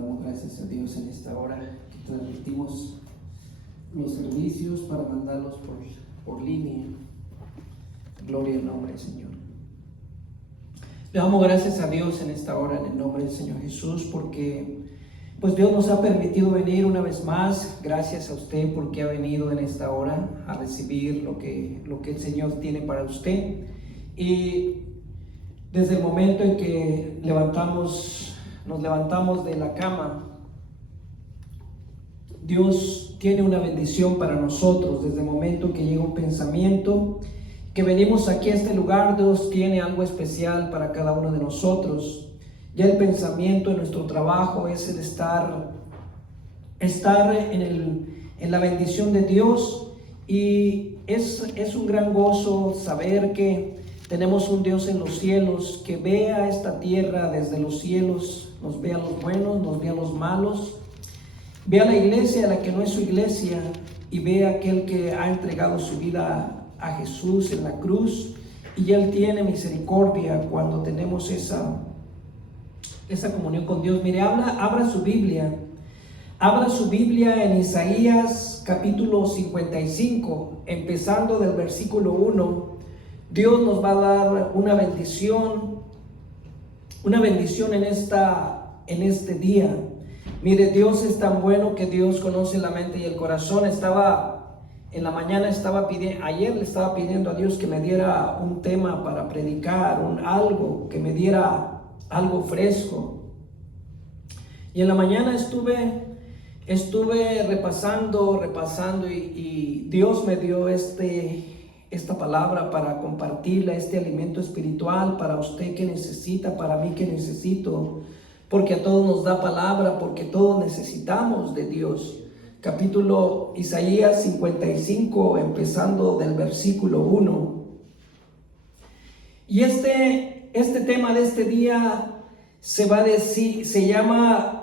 damos gracias a Dios en esta hora que transmitimos los servicios para mandarlos por línea. Gloria al nombre del Señor. Le damos gracias a Dios en esta hora en el nombre del Señor Jesús, porque pues Dios nos ha permitido venir una vez más. Gracias a usted porque ha venido en esta hora a recibir lo que el Señor tiene para usted. Y desde el momento en que nos levantamos de la cama, Dios tiene una bendición para nosotros. Desde el momento que llega un pensamiento, que venimos aquí a este lugar, Dios tiene algo especial para cada uno de nosotros. Ya el pensamiento en nuestro trabajo es el estar en la bendición de Dios, y es un gran gozo saber que tenemos un Dios en los cielos que ve a esta tierra desde los cielos, nos ve a los buenos, nos ve a los malos, ve a la iglesia, a la que no es su iglesia, y ve a aquel que ha entregado su vida a Jesús en la cruz, y Él tiene misericordia cuando tenemos esa comunión con Dios. Mire, abra su Biblia en Isaías capítulo 55, empezando del versículo 1. Dios nos va a dar una bendición en este día. Mire, Dios es tan bueno que Dios conoce la mente y el corazón. En la mañana ayer le estaba pidiendo a Dios que me diera un tema para predicar, que me diera algo fresco. Y en la mañana estuve repasando y Dios me dio esta palabra para compartirla, este alimento espiritual para usted que necesita, para mí que necesito, porque a todos nos da palabra, porque todos necesitamos de Dios. Capítulo Isaías 55, empezando del versículo 1. Y este tema de este día se llama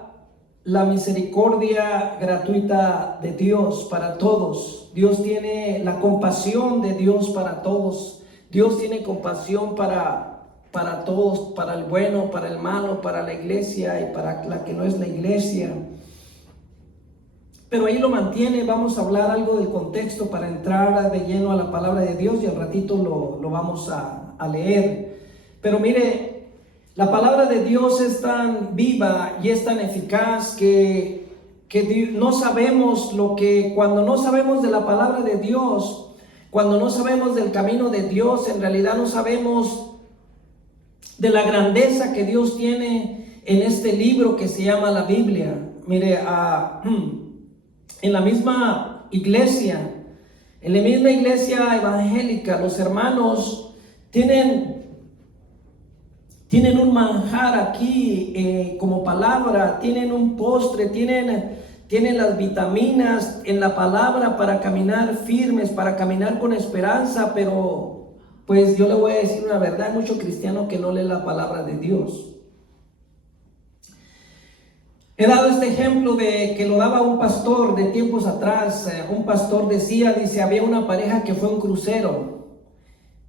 la misericordia gratuita de Dios para todos. Dios tiene la compasión de Dios para todos. Dios tiene compasión para todos, para el bueno, para el malo, para la iglesia y para la que no es la iglesia. Pero ahí lo mantiene. Vamos a hablar algo del contexto para entrar de lleno a la palabra de Dios, y al ratito lo vamos a leer. Pero mire, la palabra de Dios es tan viva y es tan eficaz que no sabemos cuando no sabemos de la palabra de Dios, cuando no sabemos del camino de Dios, en realidad no sabemos de la grandeza que Dios tiene en este libro que se llama la Biblia. Mire, en la misma iglesia evangélica, los hermanos tienen un manjar aquí como palabra, tienen un postre, tienen las vitaminas en la palabra para caminar firmes, para caminar con esperanza. Pero pues yo le voy a decir una verdad: hay mucho cristiano que no lee la palabra de Dios. He dado este ejemplo que lo daba un pastor de tiempos atrás. Un pastor dice, había una pareja que fue a un crucero,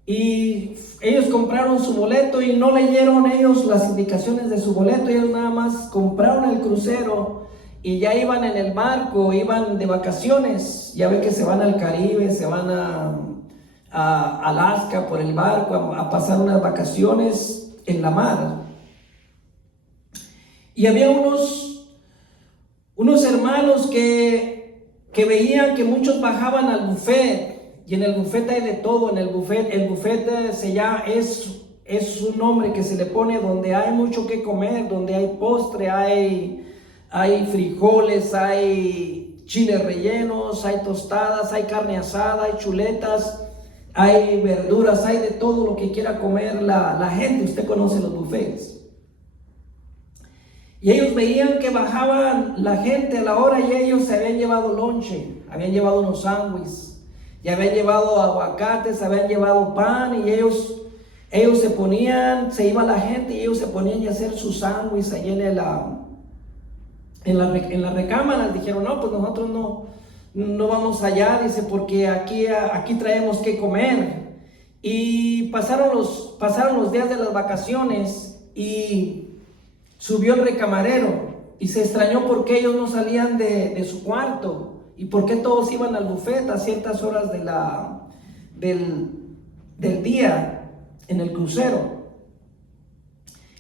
y ellos compraron su boleto y no leyeron ellos las indicaciones de su boleto. Ellos nada más compraron el crucero y ya iban en el barco, iban de vacaciones. Ya ve que se van al Caribe, se van a Alaska por el barco a pasar unas vacaciones en la mar. Y había unos hermanos que veían que muchos bajaban al buffet. Y en el buffet hay de todo. El buffet es un nombre que se le pone donde hay mucho que comer, donde hay postre, hay frijoles, hay chiles rellenos, hay tostadas, hay carne asada, hay chuletas, hay verduras, hay de todo lo que quiera comer la gente. Usted conoce los buffets. Y ellos veían que bajaban la gente a la hora, y ellos se habían llevado lonche, habían llevado unos sándwiches, y habían llevado aguacates, habían llevado pan, y ellos se iba la gente y ellos se ponían a hacer sus sándwiches ahí en la recámara. Dijeron, no, pues nosotros no vamos allá, dice, porque aquí traemos que comer. Y pasaron los días de las vacaciones, y subió el recamarero y se extrañó por qué ellos no salían de su cuarto y por qué todos iban al buffet a ciertas horas del día en el crucero.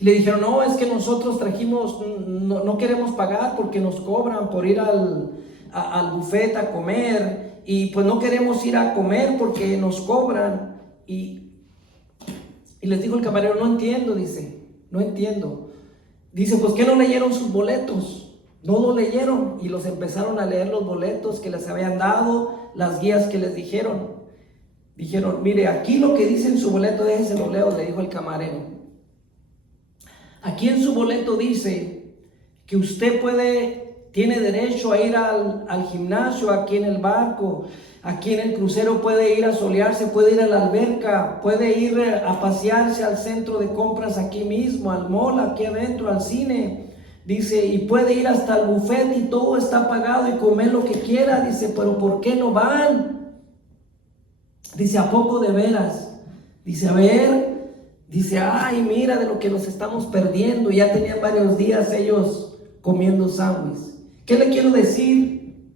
Y le dijeron, no, es que nosotros trajimos, no queremos pagar porque nos cobran por ir al buffet a comer, y pues no queremos ir a comer porque nos cobran. Y les dijo el camarero, no entiendo, dice, no entiendo. Dice, pues ¿qué no leyeron sus boletos? No lo leyeron, y los empezaron a leer los boletos que les habían dado, las guías que les dijeron. Dijeron, mire, aquí lo que dice en su boleto, déjese lo leo, le dijo el camarero. Aquí en su boleto dice que usted tiene derecho a ir al gimnasio aquí en el barco, aquí en el crucero puede ir a solearse, puede ir a la alberca, puede ir a pasearse al centro de compras aquí mismo, al mall, aquí adentro, al cine. Dice, y puede ir hasta el buffet y todo está pagado y comer lo que quiera. Dice, pero ¿por qué no van? Dice, ¿a poco de veras? Dice, a ver. Dice, ay, mira de lo que nos estamos perdiendo. Ya tenían varios días ellos comiendo sándwich. ¿Qué le quiero decir?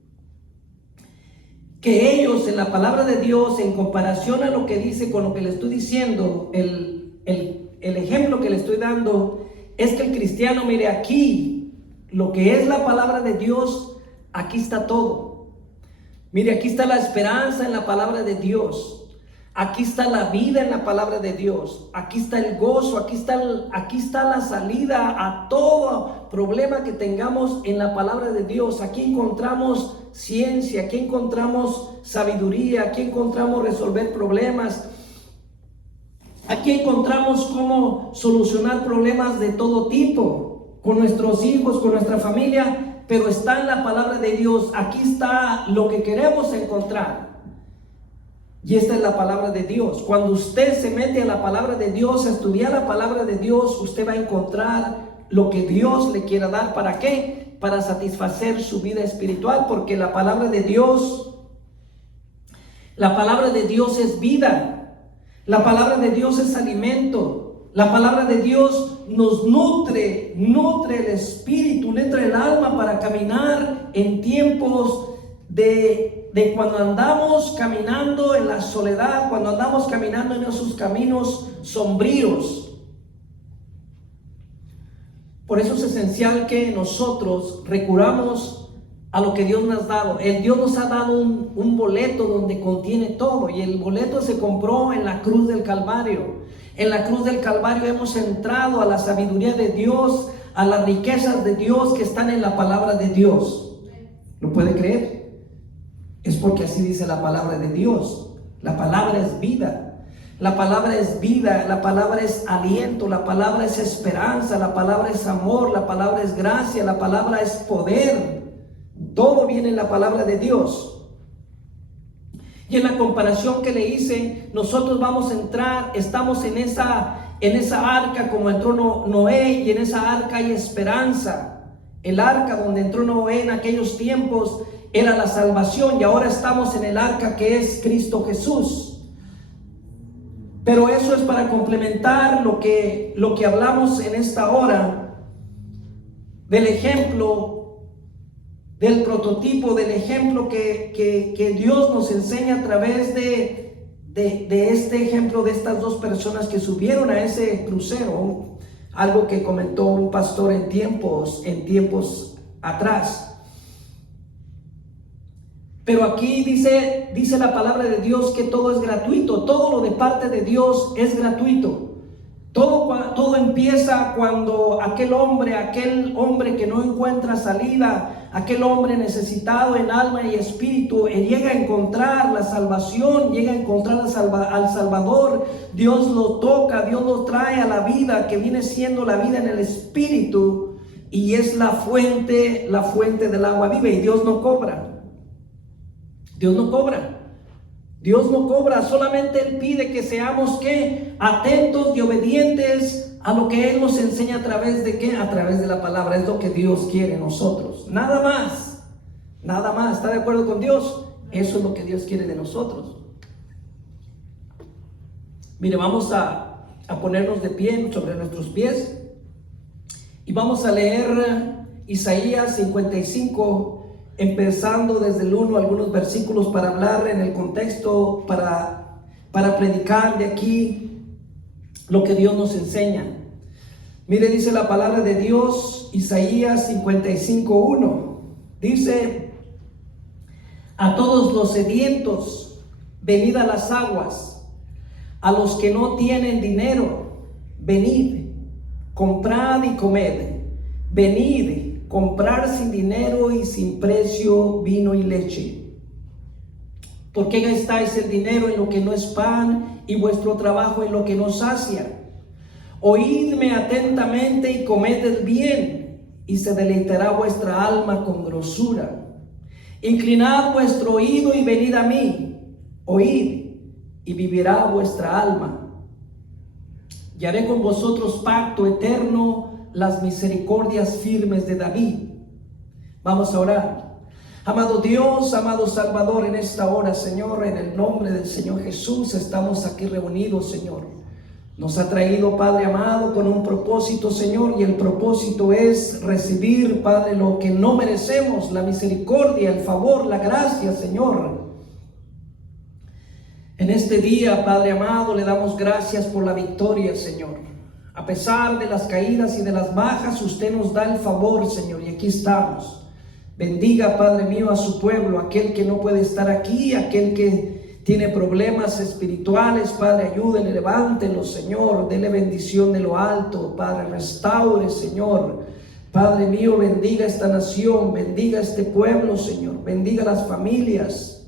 Que ellos en la palabra de Dios, en comparación a lo que dice con lo que le estoy diciendo, el ejemplo que le estoy dando, es que el cristiano, mire, aquí, lo que es la palabra de Dios, aquí está todo. Mire, aquí está la esperanza en la palabra de Dios. Aquí está la vida en la palabra de Dios. Aquí está el gozo, aquí está la salida a todo problema que tengamos en la palabra de Dios. Aquí encontramos ciencia, aquí encontramos sabiduría, aquí encontramos resolver problemas. Aquí encontramos cómo solucionar problemas de todo tipo, con nuestros hijos, con nuestra familia, pero está en la palabra de Dios. Aquí está lo que queremos encontrar. Y esta es la palabra de Dios. Cuando usted se mete a la palabra de Dios, a estudiar la palabra de Dios, usted va a encontrar lo que Dios le quiera dar. ¿Para qué? Para satisfacer su vida espiritual, porque la palabra de Dios es vida. La palabra de Dios es alimento. La palabra de Dios nos nutre el espíritu, nutre el alma para caminar en tiempos de cuando andamos caminando en la soledad, cuando andamos caminando en esos caminos sombríos. Por eso es esencial que nosotros recurramos a lo que Dios nos ha dado. Dios nos ha dado un boleto donde contiene todo, y el boleto se compró en la cruz del Calvario. En la cruz del Calvario hemos entrado a la sabiduría de Dios, a las riquezas de Dios que están en la palabra de Dios. ¿Lo puede creer? Es porque así dice la palabra de Dios. La palabra es vida. La palabra es vida, la palabra es aliento, la palabra es esperanza, la palabra es amor, la palabra es gracia, la palabra es poder. Todo viene en la palabra de Dios. Y en la comparación que le hice, nosotros vamos a entrar, estamos en esa arca como entró Noé, y en esa arca hay esperanza. El arca donde entró Noé en aquellos tiempos era la salvación, y ahora estamos en el arca que es Cristo Jesús. Pero eso es para complementar lo que hablamos en esta hora, del ejemplo, del prototipo, del ejemplo que Dios nos enseña a través de este ejemplo de estas dos personas que subieron a ese crucero. Algo que comentó un pastor en tiempos atrás. Pero aquí dice la palabra de Dios que todo es gratuito. Todo lo de parte de Dios es gratuito. Todo empieza cuando aquel hombre que no encuentra salida, aquel hombre necesitado en alma y espíritu, llega a encontrar la salvación, llega a encontrar al Salvador. Dios lo toca, Dios lo trae a la vida, que viene siendo la vida en el espíritu, y es la fuente del agua viva. Y Dios no cobra. Dios no cobra. Dios no cobra, solamente Él pide que seamos atentos y obedientes a lo que Él nos enseña a través de a través de la palabra. Es lo que Dios quiere en nosotros. Nada más. Nada más. ¿Está de acuerdo con Dios? Eso es lo que Dios quiere de nosotros. Mire, vamos a ponernos de pie sobre nuestros pies y vamos a leer Isaías 55, empezando desde el 1, algunos versículos para hablar en el contexto, para predicar de aquí lo que Dios nos enseña. Mire, dice la palabra de Dios, Isaías 55:1. Dice: a todos los sedientos, venid a las aguas; a los que no tienen dinero, venid, comprad y comed. Venid, comprar sin dinero y sin precio vino y leche. ¿Por qué gastáis el dinero en lo que no es pan, y vuestro trabajo en lo que no sacia? Oídme atentamente y comed el bien, y se deleitará vuestra alma con grosura. Inclinad vuestro oído y venid a mí. Oíd, y vivirá vuestra alma. Y haré con vosotros pacto eterno, las misericordias firmes de David. Vamos a orar. Amado Dios, amado Salvador, en esta hora, Señor, en el nombre del Señor Jesús, estamos aquí reunidos, Señor. Nos ha traído, Padre amado, con un propósito, Señor, y el propósito es recibir, Padre, lo que no merecemos, la misericordia, el favor, la gracia, Señor. En este día, Padre amado, le damos gracias por la victoria, Señor. A pesar de las caídas y de las bajas, usted nos da el favor, Señor, y aquí estamos. Bendiga, Padre mío, a su pueblo, aquel que no puede estar aquí, aquel que tiene problemas espirituales, Padre, ayúdele, levántelo, Señor, dele bendición de lo alto, Padre, restaure, Señor. Padre mío, bendiga esta nación, bendiga este pueblo, Señor, bendiga las familias.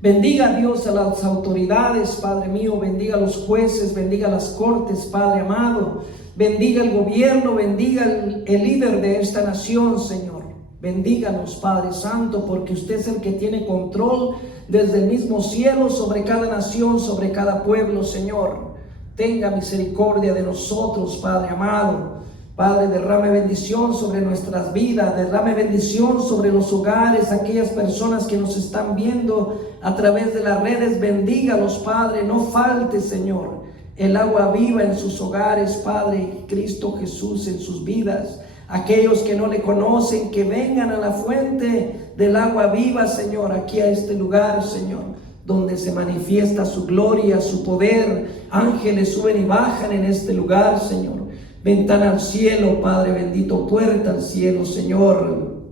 Bendiga a Dios a las autoridades, Padre mío, bendiga a los jueces, bendiga a las cortes, Padre amado, bendiga el gobierno, bendiga el líder de esta nación, Señor. Bendíganos, Padre Santo, porque usted es el que tiene control desde el mismo cielo sobre cada nación, sobre cada pueblo, Señor. Tenga misericordia de nosotros, Padre amado. Padre, derrame bendición sobre nuestras vidas, derrame bendición sobre los hogares, aquellas personas que nos están viendo a través de las redes, bendígalos, Padre, no falte, Señor, el agua viva en sus hogares, Padre, Cristo Jesús en sus vidas. Aquellos que no le conocen, que vengan a la fuente del agua viva, Señor, aquí a este lugar, Señor, donde se manifiesta su gloria, su poder. Ángeles suben y bajan en este lugar, Señor. Ventana al cielo, Padre bendito, puerta al cielo, Señor.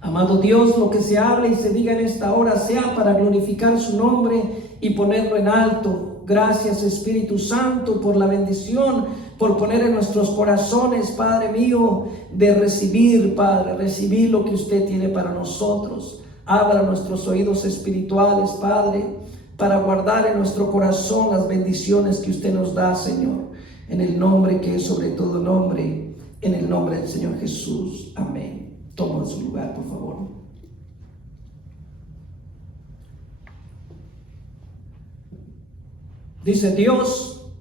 Amado Dios, lo que se hable y se diga en esta hora sea para glorificar su nombre y ponerlo en alto. Gracias, Espíritu Santo, por la bendición, por poner en nuestros corazones, Padre mío, de recibir, Padre, recibir lo que usted tiene para nosotros. Abra nuestros oídos espirituales, Padre, para guardar en nuestro corazón las bendiciones que usted nos da, Señor. En el nombre que es sobre todo nombre, en el nombre del Señor Jesús. Amén. Toma su lugar, por favor. Dice Dios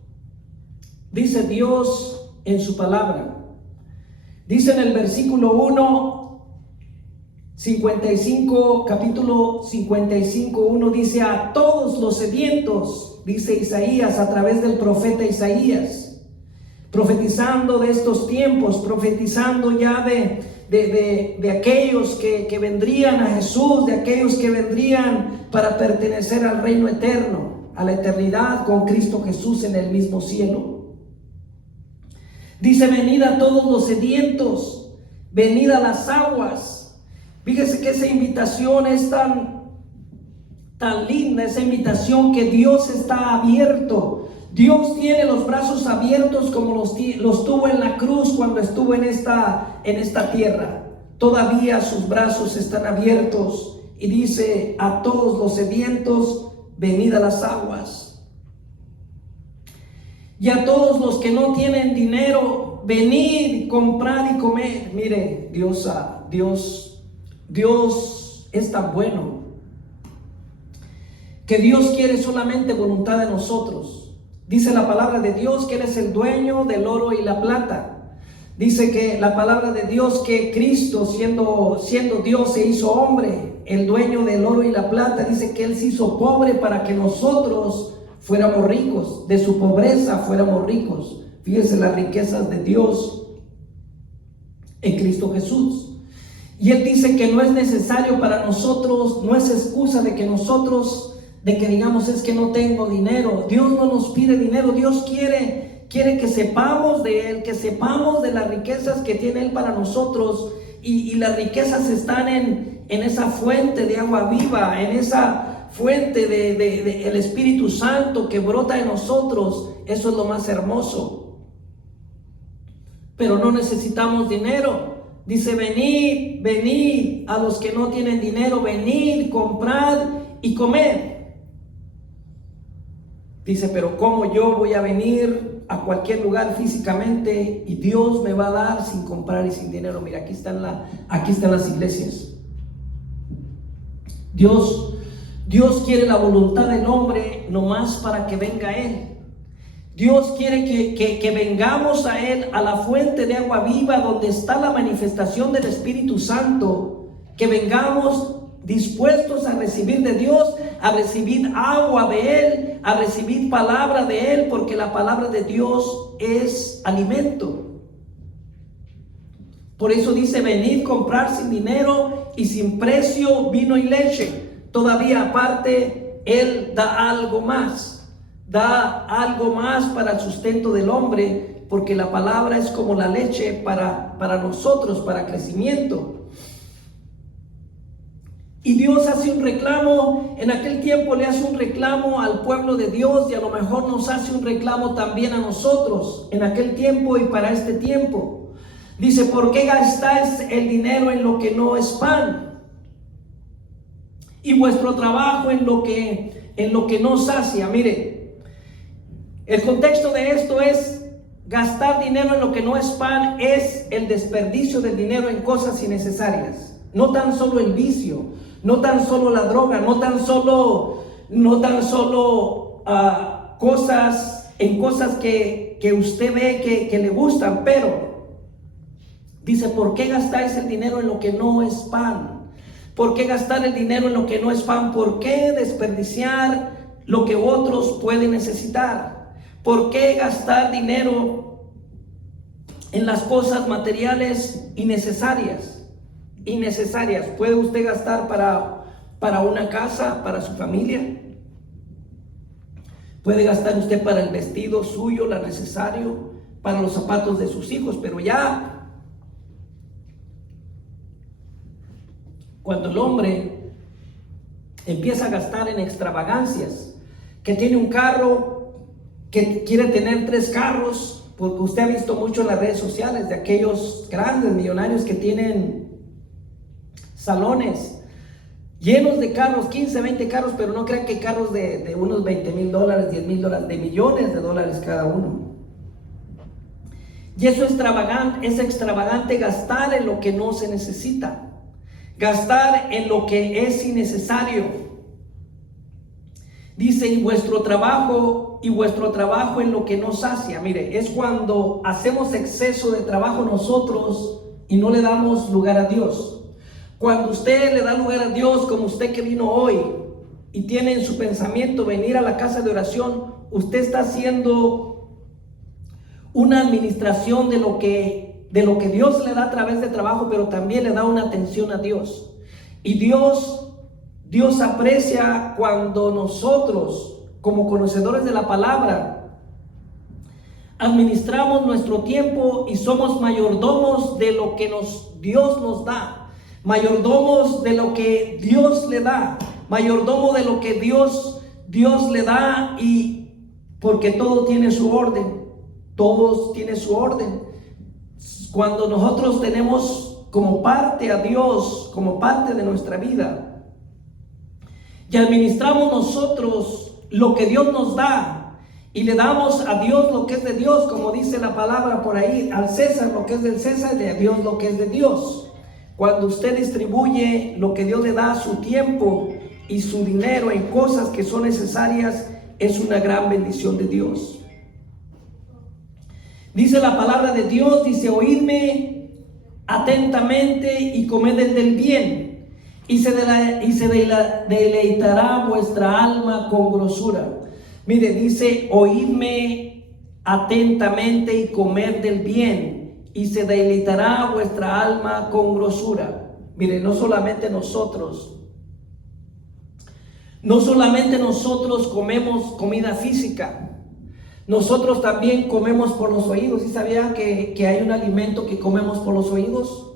en su palabra. Dice en el versículo 1, 55, capítulo 55, 1, dice: a todos los sedientos, dice Isaías a través del profeta Isaías, profetizando de estos tiempos, profetizando ya de aquellos que vendrían a Jesús, de aquellos que vendrían para pertenecer al reino eterno, a la eternidad con Cristo Jesús en el mismo cielo. Dice: venid a todos los sedientos, venid a las aguas. Fíjese que esa invitación es tan linda, esa invitación que Dios está abierto. Dios tiene los brazos abiertos como los tuvo en la cruz cuando estuvo en esta tierra. Todavía sus brazos están abiertos y dice: a todos los sedientos, venid a las aguas. Y a todos los que no tienen dinero, venid, comprad y comed. Mire, Dios es tan bueno que Dios quiere solamente voluntad de nosotros. Dice la palabra de Dios que Él es el dueño del oro y la plata. Dice que la palabra de Dios que Cristo, siendo Dios, se hizo hombre, el dueño del oro y la plata. Dice que Él se hizo pobre para que nosotros fuéramos ricos, de su pobreza fuéramos ricos. Fíjense las riquezas de Dios. en Cristo Jesús. Y Él dice que no es necesario para nosotros, no es excusa de que nosotros, de que digamos es que no tengo dinero. Dios no nos pide dinero, Dios quiere que sepamos de Él, que sepamos de las riquezas que tiene Él para nosotros. Y las riquezas están en esa fuente de agua viva, en esa fuente de el Espíritu Santo que brota en nosotros. Eso es lo más hermoso. Pero no necesitamos dinero. Dice, venid a los que no tienen dinero, venid, comprad y comed. Dice, pero ¿cómo yo voy a venir a cualquier lugar físicamente y Dios me va a dar sin comprar y sin dinero? Mira, aquí están las iglesias. Dios quiere la voluntad del hombre nomás para que venga Él. Dios quiere que vengamos a Él, a la fuente de agua viva donde está la manifestación del Espíritu Santo, que vengamos dispuestos a recibir de Dios, a recibir agua de Él, a recibir palabra de Él, porque la palabra de Dios es alimento. Por eso dice, venid, comprar sin dinero y sin precio vino y leche. Todavía aparte, Él da algo más para el sustento del hombre, porque la palabra es como la leche para nosotros, para crecimiento. Y Dios hace un reclamo, en aquel tiempo le hace un reclamo al pueblo de Dios, y a lo mejor nos hace un reclamo también a nosotros, en aquel tiempo y para este tiempo. Dice, ¿por qué gastáis el dinero en lo que no es pan? Y vuestro trabajo en lo que no sacia. Mire, el contexto de esto es gastar dinero en lo que no es pan, es el desperdicio del dinero en cosas innecesarias. No tan solo el vicio, no tan solo la droga, no tan solo cosas que usted ve que le gustan, pero dice, ¿por qué gastáis el dinero en lo que no es pan? ¿Por qué gastar el dinero en lo que no es pan? ¿Por qué desperdiciar lo que otros pueden necesitar? ¿Por qué gastar dinero en las cosas materiales innecesarias? ¿Puede usted gastar para una casa, para su familia? Puede gastar usted para el vestido suyo, lo necesario, para los zapatos de sus hijos, pero ya cuando el hombre empieza a gastar en extravagancias, que tiene un carro, que quiere tener 3 carros, porque usted ha visto mucho en las redes sociales de aquellos grandes millonarios que tienen salones llenos de carros, 15, 20 carros, pero no crean que carros de unos $20,000, $10,000, de millones de dólares cada uno. Y eso es extravagante gastar en lo que no se necesita, gastar en lo que es innecesario. Dice, y vuestro trabajo en lo que no sacia. Mire, es cuando hacemos exceso de trabajo nosotros y no le damos lugar a Dios. Cuando usted le da lugar a Dios, como usted que vino hoy y tiene en su pensamiento venir a la casa de oración, usted está haciendo una administración de lo que Dios le da a través de trabajo, pero también le da una atención a Dios. Y Dios aprecia cuando nosotros, como conocedores de la palabra, administramos nuestro tiempo y somos mayordomos de lo que Dios nos da. Mayordomos de lo que Dios le da, mayordomo de lo que Dios le da, y porque todo tiene su orden, todo tiene su orden. Cuando nosotros tenemos como parte a Dios, como parte de nuestra vida, y administramos nosotros lo que Dios nos da, y le damos a Dios lo que es de Dios, como dice la palabra por ahí, al César lo que es del César, y a Dios lo que es de Dios. Cuando usted distribuye lo que Dios le da, su tiempo y su dinero en cosas que son necesarias, es una gran bendición de Dios. Dice la palabra de Dios, dice, oídme atentamente y comed del bien, y se deleitará vuestra alma con grosura. Mire, dice, oídme atentamente y comer del bien, y se deleitará vuestra alma con grosura. Mire, no solamente nosotros comemos comida física, nosotros también comemos por los oídos. ¿Sí sabía que hay un alimento que comemos por los oídos?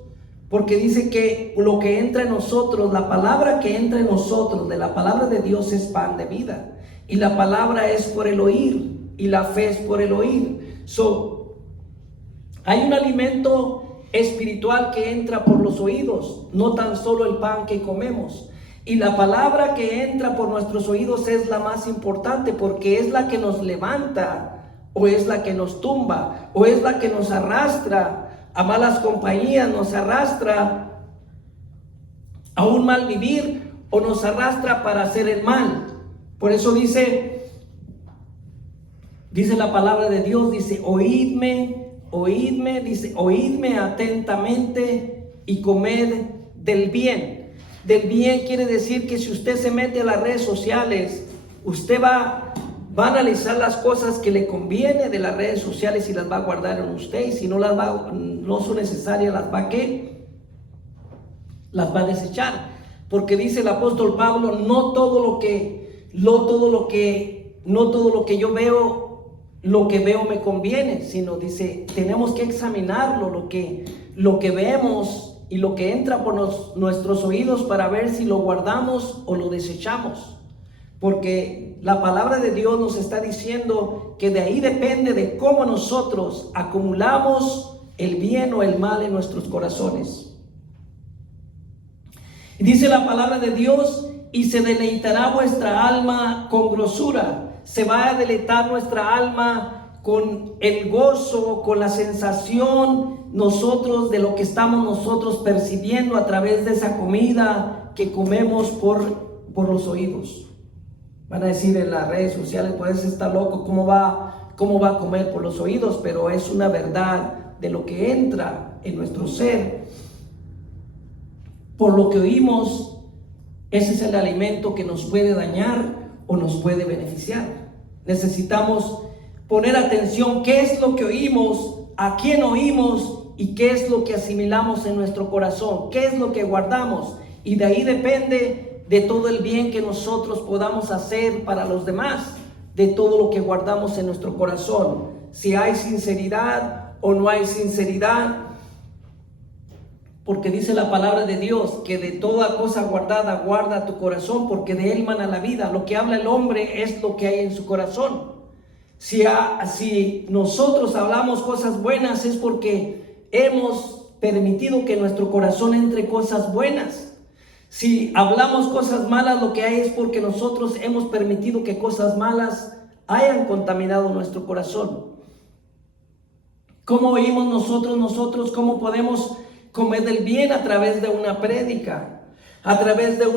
Porque dice que lo que entra en nosotros, la palabra que entra en nosotros, de la palabra de Dios, es pan de vida. Y la palabra es por el oír, y la fe es por el oír. Hay un alimento espiritual que entra por los oídos, no tan solo el pan que comemos. Y la palabra que entra por nuestros oídos es la más importante, porque es la que nos levanta, o es la que nos tumba, o es la que nos arrastra a malas compañías, nos arrastra a un mal vivir, o nos arrastra para hacer el mal. Por eso dice la palabra de Dios, dice, oídme, dice, oídme atentamente y comed del bien. Del bien quiere decir que si usted se mete a las redes sociales, usted va a analizar las cosas que le conviene de las redes sociales y las va a guardar en usted, y si no no son necesarias, las va a desechar, porque dice el apóstol Pablo, no todo lo que yo veo, lo que veo me conviene, sino dice, tenemos que examinarlo, lo que vemos y lo que entra por nuestros oídos, para ver si lo guardamos o lo desechamos. Porque la palabra de Dios nos está diciendo que de ahí depende de cómo nosotros acumulamos el bien o el mal en nuestros corazones. Y dice la palabra de Dios, y se deleitará vuestra alma con grosura. Se va a deleitar nuestra alma con el gozo, con la sensación nosotros de lo que estamos nosotros percibiendo a través de esa comida que comemos por los oídos. Van a decir en las redes sociales, pues está loco, ¿cómo va a comer por los oídos? Pero es una verdad de lo que entra en nuestro ser. Por lo que oímos, ese es el alimento que nos puede dañar o nos puede beneficiar. Necesitamos poner atención, qué es lo que oímos, a quién oímos y qué es lo que asimilamos en nuestro corazón, qué es lo que guardamos. Y de ahí depende de todo el bien que nosotros podamos hacer para los demás, de todo lo que guardamos en nuestro corazón, si hay sinceridad o no hay sinceridad. Porque dice la palabra de Dios que de toda cosa guardada guarda tu corazón, porque de él mana la vida. Lo que habla el hombre es lo que hay en su corazón. Si nosotros hablamos cosas buenas, es porque hemos permitido que en nuestro corazón entre cosas buenas. Si hablamos cosas malas, lo que hay es porque nosotros hemos permitido que cosas malas hayan contaminado nuestro corazón. ¿Cómo oímos nosotros? ¿Cómo podemos comer del bien? A través de una prédica, a través de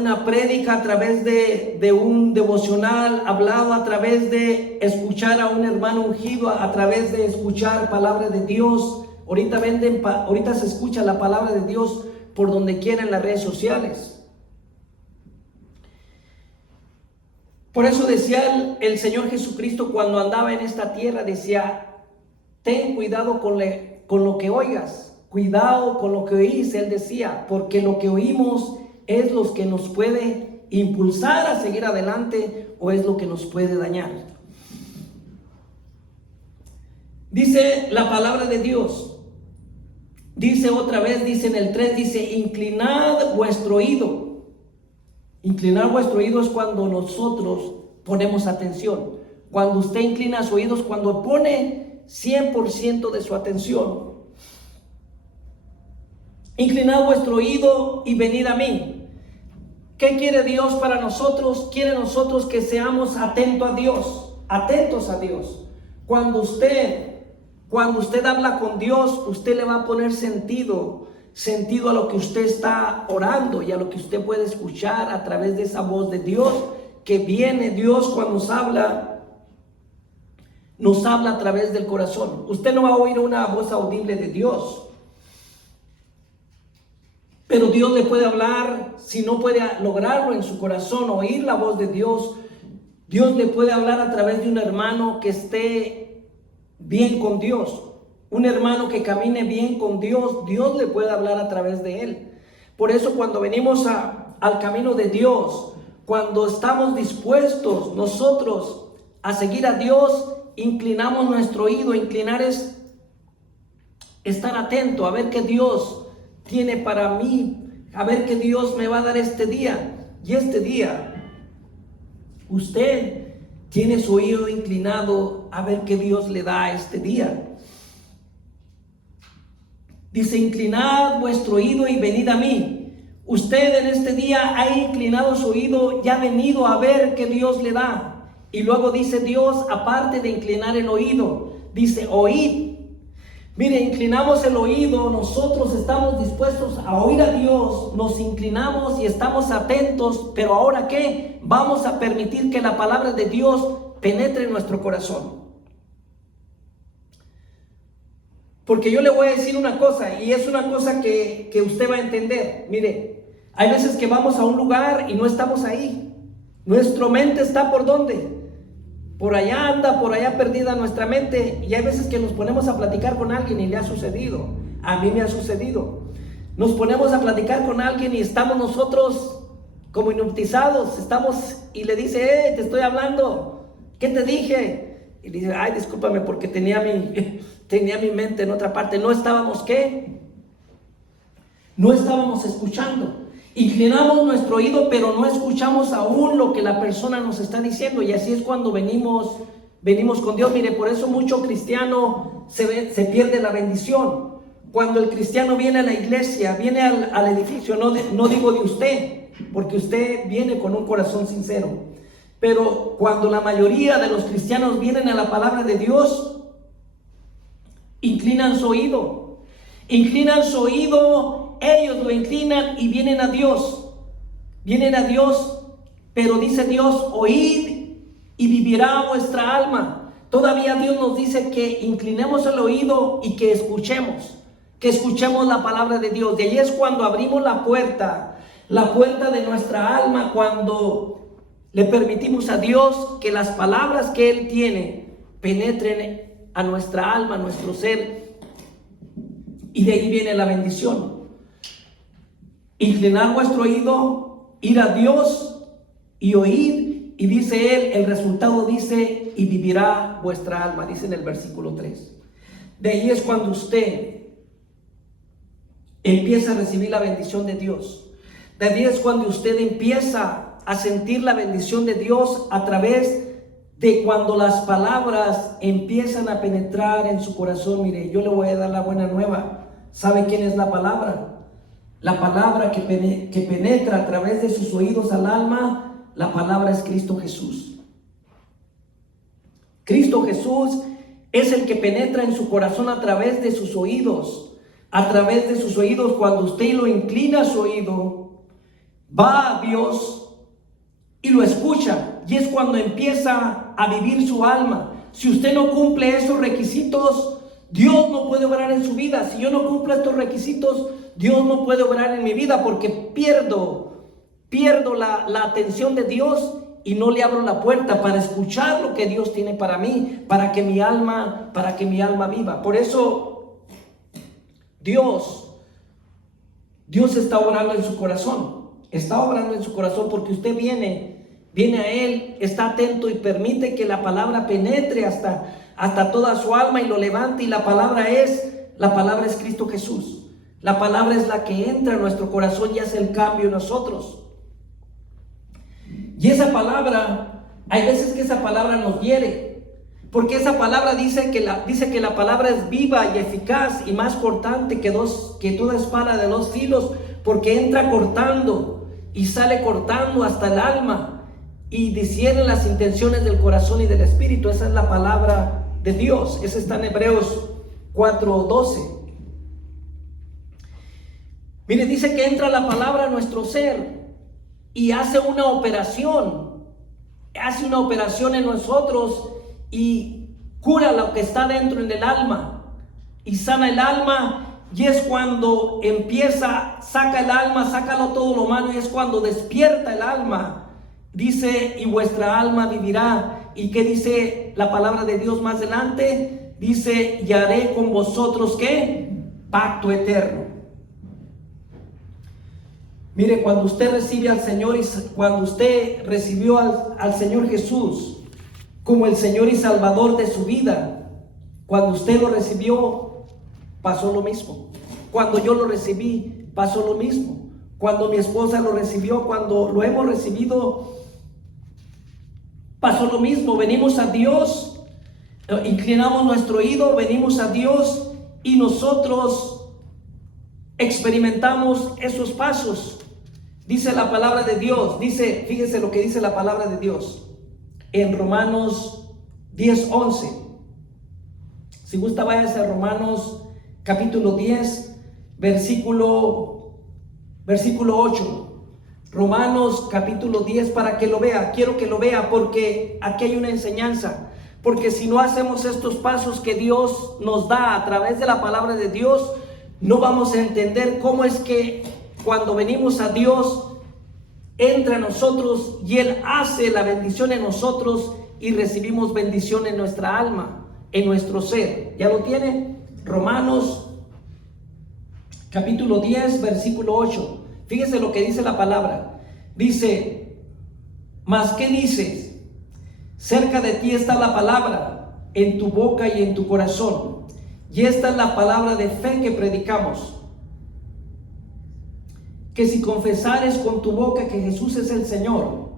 un devocional hablado, a través de escuchar a un hermano ungido, a través de escuchar palabra de Dios. Ahorita se escucha la palabra de Dios por donde quiera en las redes sociales. Por eso decía el Señor Jesucristo cuando andaba en esta tierra, decía, ten cuidado con lo que oigas, cuidado con lo que oís, Él decía, porque lo que oímos es lo que nos puede impulsar a seguir adelante o es lo que nos puede dañar. Dice la palabra de Dios, dice otra vez, dice en el 3, dice, inclinad vuestro oído. Inclinar vuestro oído es cuando nosotros ponemos atención. Cuando usted inclina sus oídos, cuando pone 100% de su atención. Inclinad vuestro oído y venid a mí. ¿Qué quiere Dios para nosotros? Quiere nosotros que seamos atentos a Dios. Cuando usted habla con Dios, usted le va a poner sentido a lo que usted está orando y a lo que usted puede escuchar a través de esa voz de Dios que viene. Dios cuando nos habla a través del corazón. Usted no va a oír una voz audible de Dios, pero Dios le puede hablar. Si no puede lograrlo en su corazón, oír la voz de Dios, Dios le puede hablar a través de un hermano que esté bien con Dios. un hermano que camine bien con Dios, Dios le puede hablar a través de él. Por eso cuando venimos al camino de Dios, cuando estamos dispuestos nosotros a seguir a Dios, inclinamos nuestro oído. Inclinar es estar atento a ver qué Dios tiene para mí, a ver qué Dios me va a dar este día. Y este día, usted tiene su oído inclinado a ver qué Dios le da este día. Dice, inclinad vuestro oído y venid a mí. Usted en este día ha inclinado su oído y ha venido a ver qué Dios le da. Y luego dice Dios, aparte de inclinar el oído, dice, oíd. Mire, inclinamos el oído, nosotros estamos dispuestos a oír a Dios, nos inclinamos y estamos atentos, pero ahora ¿qué? Vamos a permitir que la palabra de Dios penetre en nuestro corazón. Porque yo le voy a decir una cosa, y es una cosa que usted va a entender. Mire, hay veces que vamos a un lugar y no estamos ahí. Nuestra mente está ¿por dónde? Por allá anda, por allá perdida nuestra mente. Y hay veces que nos ponemos a platicar con alguien y le ha sucedido. A mí me ha sucedido. Nos ponemos a platicar con alguien y estamos nosotros como hipnotizados. Estamos y le dice, te estoy hablando. ¿Qué te dije? Y dice, ay, discúlpame porque tenía mi mente en otra parte. No estábamos, ¿qué? No estábamos escuchando. Inclinamos nuestro oído, pero no escuchamos aún lo que la persona nos está diciendo. Y así es cuando venimos con Dios. Mire, por eso mucho cristiano se pierde la bendición. Cuando el cristiano viene a la iglesia, viene al edificio, no digo de usted, porque usted viene con un corazón sincero. Pero cuando la mayoría de los cristianos vienen a la palabra de Dios, inclinan su oído. Inclinan su oído, ellos lo inclinan y vienen a Dios. Vienen a Dios, pero dice Dios, oíd y vivirá vuestra alma. Todavía Dios nos dice que inclinemos el oído y que escuchemos la palabra de Dios. De ahí es cuando abrimos la puerta de nuestra alma, cuando le permitimos a Dios que las palabras que Él tiene penetren a nuestra alma, a nuestro ser. Y de ahí viene la bendición. Inclinar vuestro oído, ir a Dios y oír. Y dice Él, el resultado dice, y vivirá vuestra alma, dice en el versículo 3. De ahí es cuando usted empieza a recibir la bendición de Dios. De ahí es cuando usted empieza a sentir la bendición de Dios a través de cuando las palabras empiezan a penetrar en su corazón. Mire, yo le voy a dar la buena nueva. ¿Sabe quién es la palabra? La palabra que penetra a través de sus oídos al alma, la palabra es Cristo Jesús. Cristo Jesús es el que penetra en su corazón a través de sus oídos. A través de sus oídos, cuando usted lo inclina a su oído, va a Dios y lo escucha. Y es cuando empieza a vivir su alma. Si usted no cumple esos requisitos, Dios no puede obrar en su vida. Si yo no cumplo estos requisitos, Dios no puede obrar en mi vida, porque pierdo la atención de Dios y no le abro la puerta para escuchar lo que Dios tiene para mí, para que mi alma viva. Por eso Dios está obrando en su corazón. Está obrando en su corazón porque usted viene a Él, está atento y permite que la palabra penetre hasta toda su alma y lo levante. Y la palabra es Cristo Jesús. La palabra es la que entra en nuestro corazón y hace el cambio en nosotros. Y esa palabra, hay veces que esa palabra nos hiere, porque esa palabra dice que la palabra es viva y eficaz y más cortante que toda espada de 2 filos, porque entra cortando y sale cortando hasta el alma y discierne las intenciones del corazón y del espíritu. Esa es la palabra de Dios. Esa está en Hebreos 4:12. Mire, dice que entra la palabra a nuestro ser y hace una operación en nosotros y cura lo que está dentro en el alma y sana el alma. Y es cuando saca el alma, sácalo todo lo malo, y es cuando despierta el alma. Dice, y vuestra alma vivirá. ¿Y qué dice la palabra de Dios más adelante? dice, y haré con vosotros, ¿qué? Pacto eterno. Mire, cuando usted recibe al Señor y cuando usted recibió al Señor Jesús como el Señor y Salvador de su vida, cuando usted lo recibió, pasó lo mismo. Cuando yo lo recibí, pasó lo mismo. Cuando mi esposa lo recibió, cuando lo hemos recibido, pasó lo mismo. Venimos a Dios, inclinamos nuestro oído, venimos a Dios y nosotros experimentamos esos pasos. Dice la palabra de Dios, dice, fíjese lo que dice la palabra de Dios en Romanos 10:11. Si gusta, váyase a Romanos capítulo 10, versículo 8. Romanos capítulo 10, para que lo vea. Quiero que lo vea porque aquí hay una enseñanza. Porque si no hacemos estos pasos que Dios nos da a través de la palabra de Dios, no vamos a entender cómo es que cuando venimos a Dios, entra en nosotros y Él hace la bendición en nosotros y recibimos bendición en nuestra alma, en nuestro ser. ¿Ya lo tiene? Romanos capítulo 10, versículo 8. Fíjese lo que dice la palabra. Dice, ¿mas qué dices? Cerca de ti está la palabra, en tu boca y en tu corazón. Y esta es la palabra de fe que predicamos. Que si confesares con tu boca que Jesús es el Señor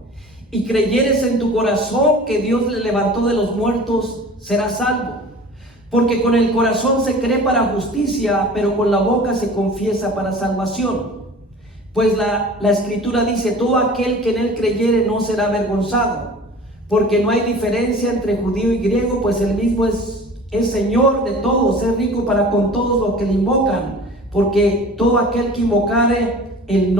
y creyeres en tu corazón que Dios le levantó de los muertos, serás salvo. Porque con el corazón se cree para justicia, pero con la boca se confiesa para salvación. Pues la Escritura dice, todo aquel que en él creyere no será avergonzado. Porque no hay diferencia entre judío y griego, pues el mismo es Señor de todos, es rico para con todos los que le invocan. Porque todo aquel que invocare en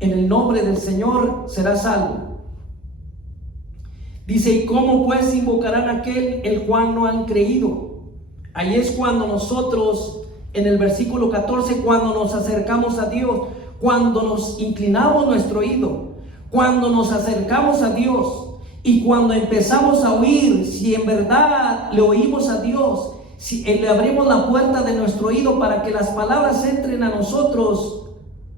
el nombre del Señor será salvo. Dice, ¿y cómo pues invocarán a aquel el cual no han creído? Ahí es cuando nosotros, en el versículo 14, cuando nos acercamos a Dios, cuando nos inclinamos nuestro oído, cuando nos acercamos a Dios y cuando empezamos a oír, si en verdad le oímos a Dios, si le abrimos la puerta de nuestro oído para que las palabras entren a nosotros,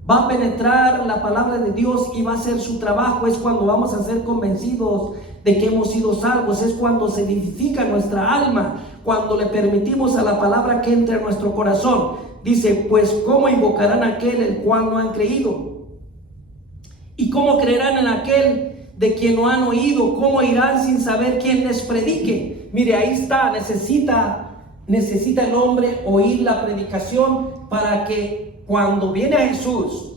va a penetrar la palabra de Dios y va a hacer su trabajo. Es cuando vamos a ser convencidos de que hemos sido salvos. Es cuando se edifica nuestra alma, cuando le permitimos a la palabra que entre a nuestro corazón. Dice, pues ¿cómo invocarán a aquel el cual no han creído? ¿Y cómo creerán en aquel de quien no han oído? ¿Cómo irán sin saber quién les predique? Mire, ahí está, necesita el hombre oír la predicación para que cuando viene a Jesús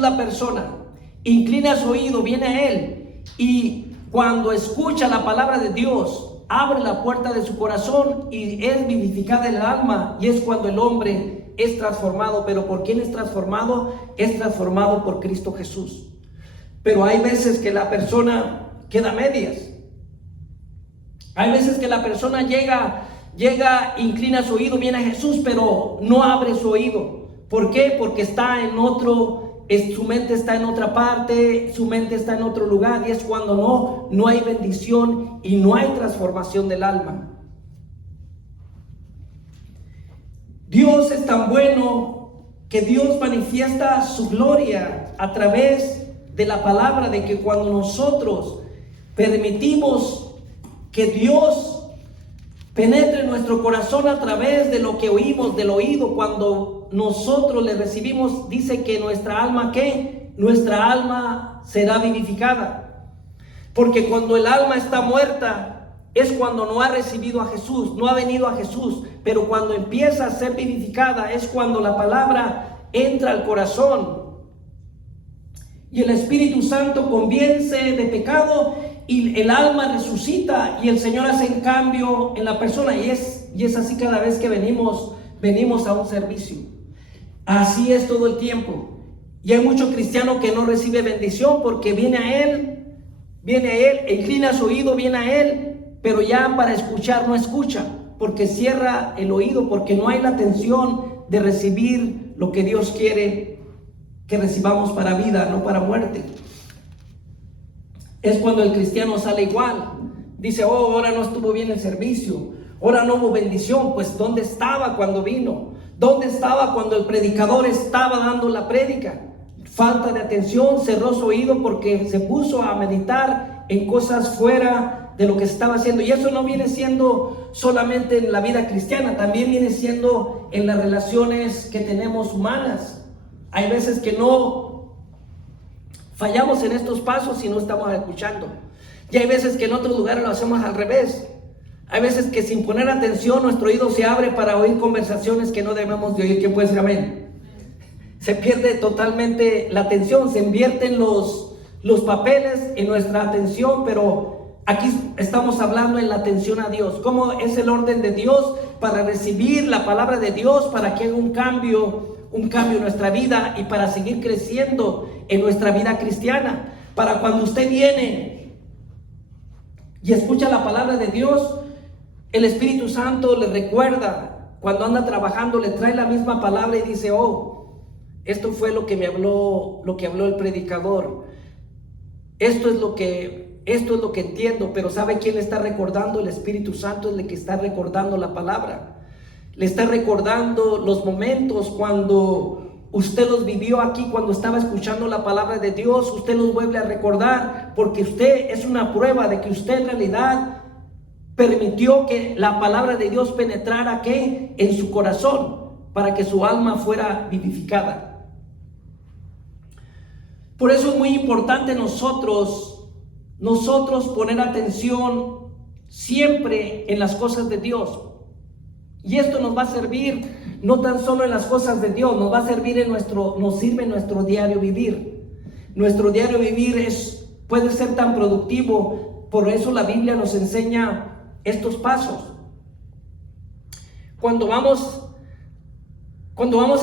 la persona, inclina su oído, viene a Él, y cuando escucha la palabra de Dios, abre la puerta de su corazón y es vivificada el alma, y es cuando el hombre es transformado. ¿Pero por quién es transformado? Es transformado por Cristo Jesús. Pero hay veces que la persona queda a medias. Hay veces que la persona llega, inclina su oído, viene a Jesús, pero no abre su oído. ¿Por qué? Porque está en otro, su mente está en otra parte, su mente está en otro lugar, y es cuando no hay bendición y no hay transformación del alma. Dios es tan bueno que Dios manifiesta su gloria a través de la palabra, de que cuando nosotros permitimos que Dios penetre en nuestro corazón a través de lo que oímos, del oído, cuando nosotros le recibimos, dice que nuestra alma, ¿qué? Nuestra alma será vivificada. Porque cuando el alma está muerta, es cuando no ha recibido a Jesús, no ha venido a Jesús. Pero cuando empieza a ser vivificada, es cuando la palabra entra al corazón y el Espíritu Santo convence de pecado, y el alma resucita, y el Señor hace un cambio en la persona, y es así cada vez que venimos a un servicio. Así es todo el tiempo. Y hay mucho cristiano que no recibe bendición porque viene a Él, inclina su oído, viene a Él, pero ya para escuchar no escucha, porque cierra el oído, porque no hay la atención de recibir lo que Dios quiere que recibamos para vida, no para muerte. Es cuando el cristiano sale igual. Dice, oh, ahora no estuvo bien el servicio. Ahora no hubo bendición. Pues ¿dónde estaba cuando vino? ¿Dónde estaba cuando el predicador estaba dando la prédica? Falta de atención, cerró su oído porque se puso a meditar en cosas fuera de lo que estaba haciendo. Y eso no viene siendo solamente en la vida cristiana, también viene siendo en las relaciones que tenemos humanas. Hay veces que no fallamos en estos pasos y no estamos escuchando. Y hay veces que en otros lugares lo hacemos al revés. Hay veces que sin poner atención nuestro oído se abre para oír conversaciones que no debemos de oír. ¿Quién puede decir amén? Se pierde totalmente la atención, se invierten los papeles en nuestra atención, pero aquí estamos hablando en la atención a Dios. ¿Cómo es el orden de Dios para recibir la palabra de Dios, para que haga un cambio en nuestra vida y para seguir creciendo en nuestra vida cristiana? Para cuando usted viene y escucha la palabra de Dios, el Espíritu Santo le recuerda, cuando anda trabajando, le trae la misma palabra y dice: oh, esto fue lo que habló el predicador. Esto es lo que entiendo. Pero ¿sabe quién le está recordando? El Espíritu Santo es el que está recordando la palabra. Le está recordando los momentos cuando usted los vivió aquí, cuando estaba escuchando la palabra de Dios. Usted los vuelve a recordar, porque usted es una prueba de que usted en realidad permitió que la palabra de Dios penetrara ¿qué? En su corazón, para que su alma fuera vivificada. Por eso es muy importante nosotros poner atención siempre en las cosas de Dios. Y esto nos va a servir no tan solo en las cosas de Dios, nos va a servir nos sirve en nuestro diario vivir. Nuestro diario vivir puede ser tan productivo. Por eso la Biblia nos enseña estos pasos. Cuando vamos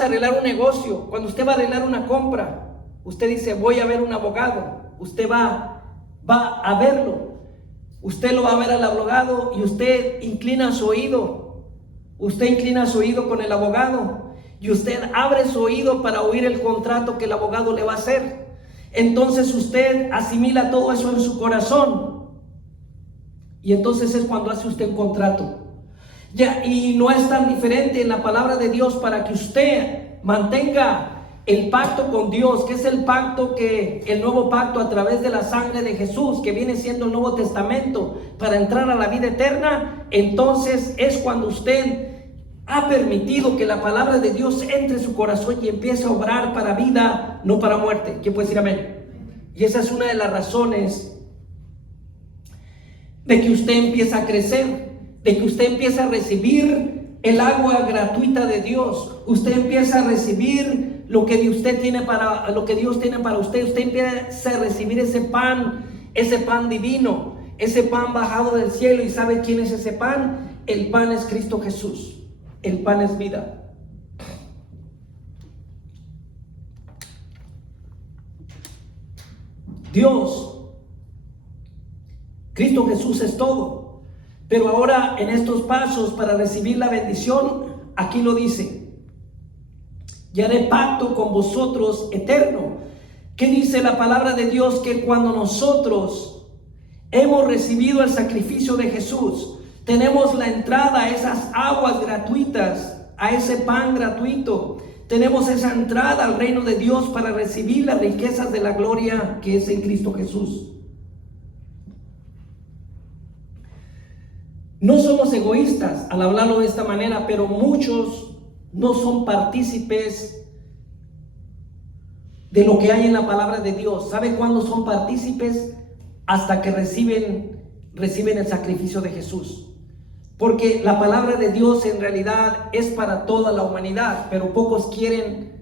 a arreglar un negocio, cuando usted va a arreglar una compra, usted dice: voy a ver un abogado. Usted va a verlo. Usted lo va a ver al abogado y usted inclina su oído. Usted inclina su oído con el abogado y usted abre su oído para oír el contrato que el abogado le va a hacer. Entonces usted asimila todo eso en su corazón. Y entonces es cuando hace usted un contrato. Y no es tan diferente en la palabra de Dios, para que usted mantenga el pacto con Dios, que es el nuevo pacto a través de la sangre de Jesús, que viene siendo el Nuevo Testamento, para entrar a la vida eterna. Entonces es cuando usted ha permitido que la palabra de Dios entre en su corazón y empiece a obrar para vida, no para muerte. ¿Quién puede decir amén? Y esa es una de las razones de que usted empieza a crecer, de que usted empieza a recibir el agua gratuita de Dios. Usted empieza a recibir lo que Dios tiene para usted. Usted empieza a recibir ese pan divino, ese pan bajado del cielo. ¿Y sabe quién es ese pan? El pan es Cristo Jesús. El pan es vida. Dios, Cristo Jesús es todo. Pero ahora en estos pasos para recibir la bendición, aquí lo dice: y haré pacto con vosotros eterno. ¿Qué dice la palabra de Dios? Que cuando nosotros hemos recibido el sacrificio de Jesús, tenemos la entrada a esas aguas gratuitas, a ese pan gratuito. Tenemos esa entrada al reino de Dios para recibir las riquezas de la gloria que es en Cristo Jesús. No somos egoístas al hablarlo de esta manera, pero muchos no son partícipes de lo que hay en la palabra de Dios. ¿Sabe cuándo son partícipes? Hasta que reciben el sacrificio de Jesús. Porque la palabra de Dios en realidad es para toda la humanidad, pero pocos quieren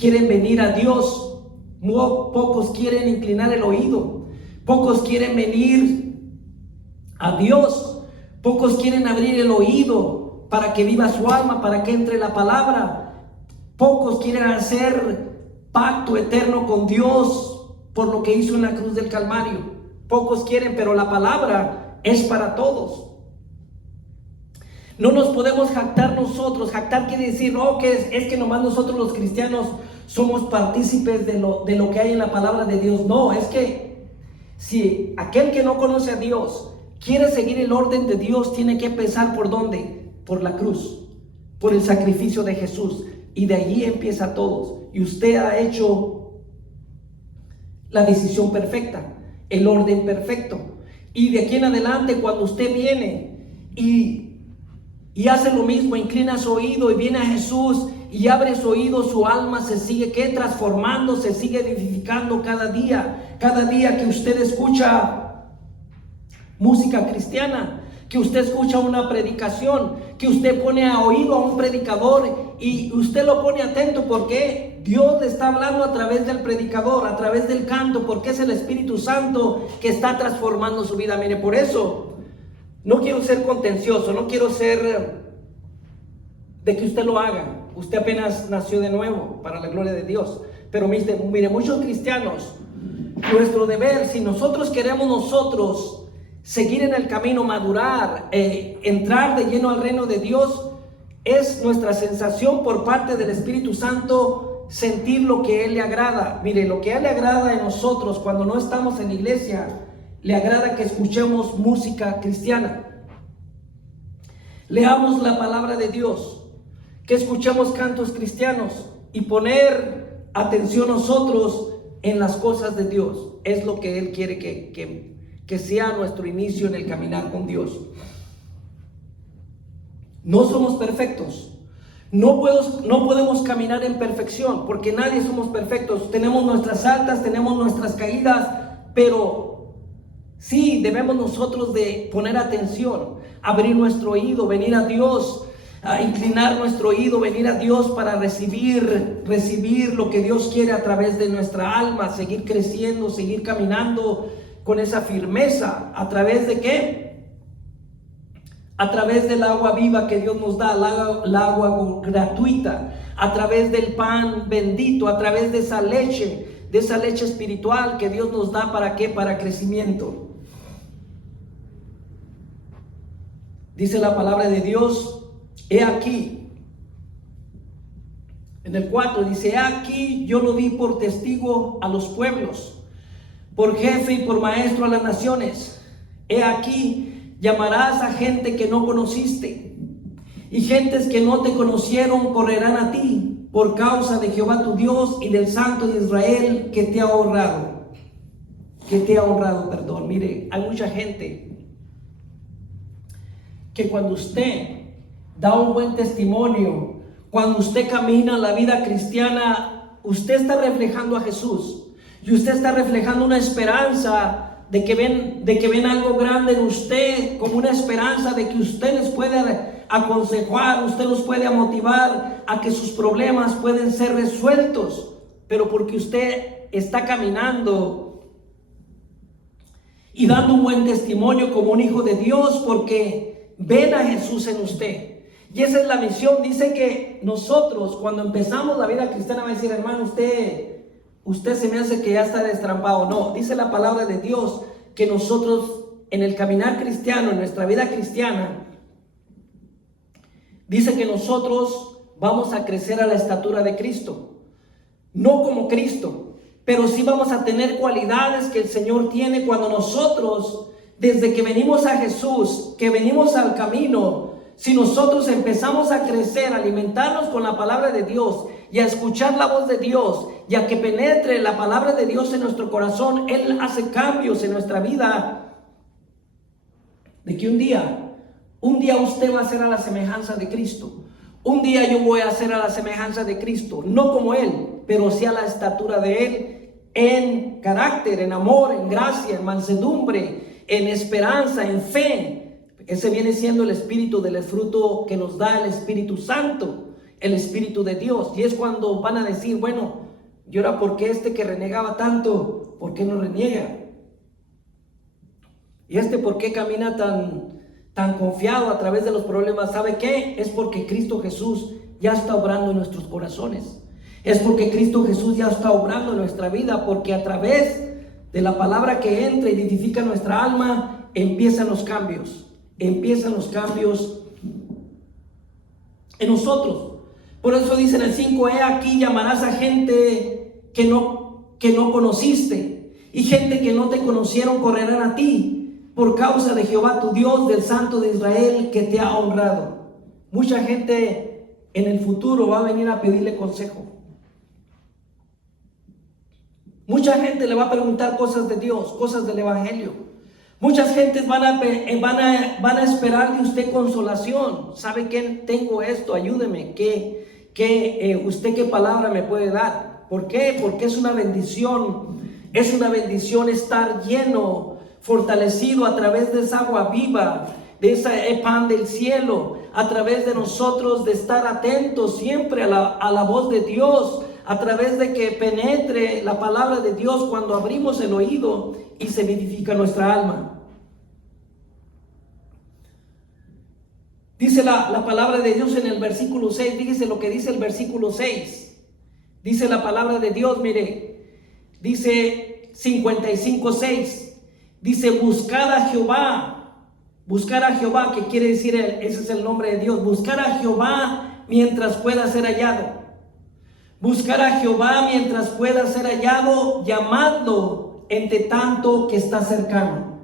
venir a Dios. Pocos quieren inclinar el oído. Pocos quieren venir a Dios. Pocos quieren abrir el oído para que viva su alma, para que entre la palabra. Pocos quieren hacer pacto eterno con Dios por lo que hizo en la cruz del Calvario. Pocos quieren, pero la palabra es para todos. No nos podemos jactar nosotros. Jactar quiere decir, no, que es que nomás nosotros los cristianos somos partícipes de lo que hay en la palabra de Dios. No, es que si aquel que no conoce a Dios quiere seguir el orden de Dios, tiene que empezar ¿por dónde? Por la cruz, por el sacrificio de Jesús. Y de allí empieza todo. Y usted ha hecho la decisión perfecta, el orden perfecto. Y de aquí en adelante, cuando usted viene y hace lo mismo, inclina su oído y viene a Jesús y abre su oído, su alma se sigue transformando, se sigue vivificando cada día que usted escucha música cristiana, que usted escucha una predicación, que usted pone a oído a un predicador y usted lo pone atento porque Dios le está hablando a través del predicador, a través del canto, porque es el Espíritu Santo que está transformando su vida. Mire, por eso no quiero ser contencioso, no quiero ser de que usted lo haga. Usted apenas nació de nuevo para la gloria de Dios. Pero mire, muchos cristianos, nuestro deber, si nosotros queremos seguir en el camino, madurar, entrar de lleno al reino de Dios, es nuestra sensación por parte del Espíritu Santo sentir lo que Él le agrada. Mire, lo que a Él le agrada en nosotros cuando no estamos en la iglesia, le agrada que escuchemos música cristiana, leamos la palabra de Dios, que escuchemos cantos cristianos y poner atención nosotros en las cosas de Dios. Es lo que Él quiere que sea nuestro inicio en el caminar con Dios. No somos perfectos. No podemos caminar en perfección, porque nadie somos perfectos. Tenemos nuestras altas, tenemos nuestras caídas, pero sí debemos nosotros de poner atención, abrir nuestro oído, venir a Dios, a inclinar nuestro oído, venir a Dios para recibir lo que Dios quiere a través de nuestra alma, seguir creciendo, seguir caminando con esa firmeza. ¿A través de qué? A través del agua viva que Dios nos da, la agua gratuita, a través del pan bendito, a través de esa leche espiritual que Dios nos da. ¿Para qué? Para crecimiento. Dice la palabra de Dios, he aquí, en el 4 dice, he aquí yo lo di por testigo a los pueblos, por jefe y por maestro a las naciones. He aquí llamarás a gente que no conociste, y gentes que no te conocieron correrán a ti por causa de Jehová tu Dios y del Santo de Israel que te ha honrado. Mire, hay mucha gente que cuando usted da un buen testimonio, cuando usted camina la vida cristiana, usted está reflejando a Jesús y usted está reflejando una esperanza de que ven algo grande en usted, como una esperanza de que usted les puede aconsejar, usted los puede motivar a que sus problemas pueden ser resueltos, pero porque usted está caminando y dando un buen testimonio como un hijo de Dios, porque ven a Jesús en usted. Y esa es la misión. Dice que nosotros cuando empezamos la vida cristiana va a decir, hermano, usted se me hace que ya está destrampado. No, dice la palabra de Dios que nosotros en el caminar cristiano, en nuestra vida cristiana, dice que nosotros vamos a crecer a la estatura de Cristo. No como Cristo, pero sí vamos a tener cualidades que el Señor tiene cuando nosotros, desde que venimos a Jesús, que venimos al camino, si nosotros empezamos a crecer, a alimentarnos con la palabra de Dios y a escuchar la voz de Dios y a que penetre la palabra de Dios en nuestro corazón, Él hace cambios en nuestra vida. De que un día usted va a ser a la semejanza de Cristo. Un día yo voy a ser a la semejanza de Cristo, no como Él, pero sí a la estatura de Él, en carácter, en amor, en gracia, en mansedumbre, en esperanza, en fe. Ese viene siendo el espíritu del fruto que nos da el Espíritu Santo, el Espíritu de Dios. Y es cuando van a decir, bueno, ¿y ahora por qué que renegaba tanto? ¿Por qué no reniega? ¿Y por qué camina tan confiado a través de los problemas? ¿Sabe qué? Es porque Cristo Jesús ya está obrando en nuestros corazones. Es porque Cristo Jesús ya está obrando en nuestra vida, porque a través de la palabra que entra y edifica nuestra alma, empiezan los cambios en nosotros. Por eso dice en el 5, he aquí llamarás a gente que no conociste, y gente que no te conocieron correrán a ti por causa de Jehová tu Dios, del Santo de Israel, que te ha honrado. Mucha gente en el futuro va a venir a pedirle consejo. Mucha gente le va a preguntar cosas de Dios, cosas del Evangelio. Muchas gentes van a esperar de usted consolación. ¿Sabe qué? Tengo esto, ayúdeme. ¿Usted qué palabra me puede dar? ¿Por qué? Porque es una bendición. Es una bendición estar lleno, fortalecido a través de esa agua viva, de ese pan del cielo, a través de nosotros de estar atentos siempre a la voz de Dios, a través de que penetre la palabra de Dios cuando abrimos el oído y se vivifica nuestra alma. Dice la palabra de Dios en el versículo 6, fíjese lo que dice el versículo 6. Dice la palabra de Dios, mire, dice 55:6, dice buscad a Jehová, que quiere decir, ese es el nombre de Dios, buscar a Jehová mientras pueda ser hallado. Buscar a Jehová mientras pueda ser hallado, llamadlo entre tanto que está cercano.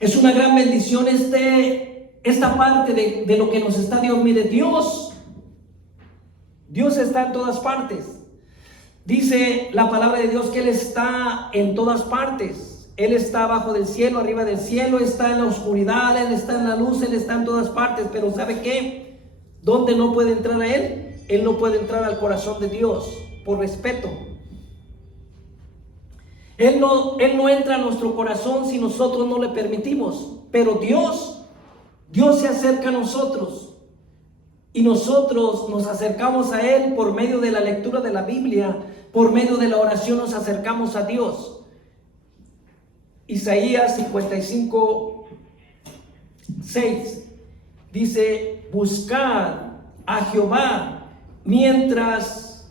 Es una gran bendición esta parte de lo que nos está Dios. Mire, Dios está en todas partes. Dice la palabra de Dios que Él está en todas partes. Él está abajo del cielo, arriba del cielo, está en la oscuridad, Él está en la luz, Él está en todas partes. Pero ¿sabe qué? ¿Dónde no puede entrar a Él? Él no puede entrar al corazón de Dios, por respeto. Él no entra a nuestro corazón si nosotros no le permitimos. Pero Dios se acerca a nosotros. Y nosotros nos acercamos a Él por medio de la lectura de la Biblia, por medio de la oración nos acercamos a Dios. Isaías 55:6 dice, buscad a Jehová mientras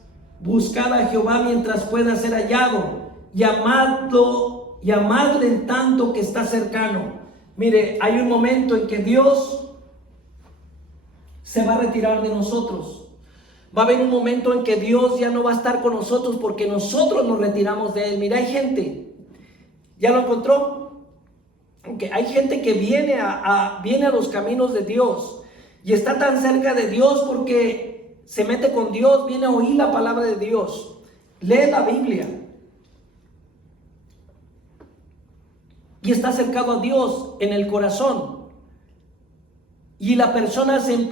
pueda ser hallado, llamadle en tanto que está cercano. Mire, hay un momento en que Dios se va a retirar de nosotros. Va a haber un momento en que Dios ya no va a estar con nosotros porque nosotros nos retiramos de Él. Mira, hay gente, ¿ya lo encontró? Okay, hay gente que viene a los caminos de Dios y está tan cerca de Dios porque se mete con Dios, viene a oír la palabra de Dios, lee la Biblia y está acercado a Dios en el corazón. Y la persona el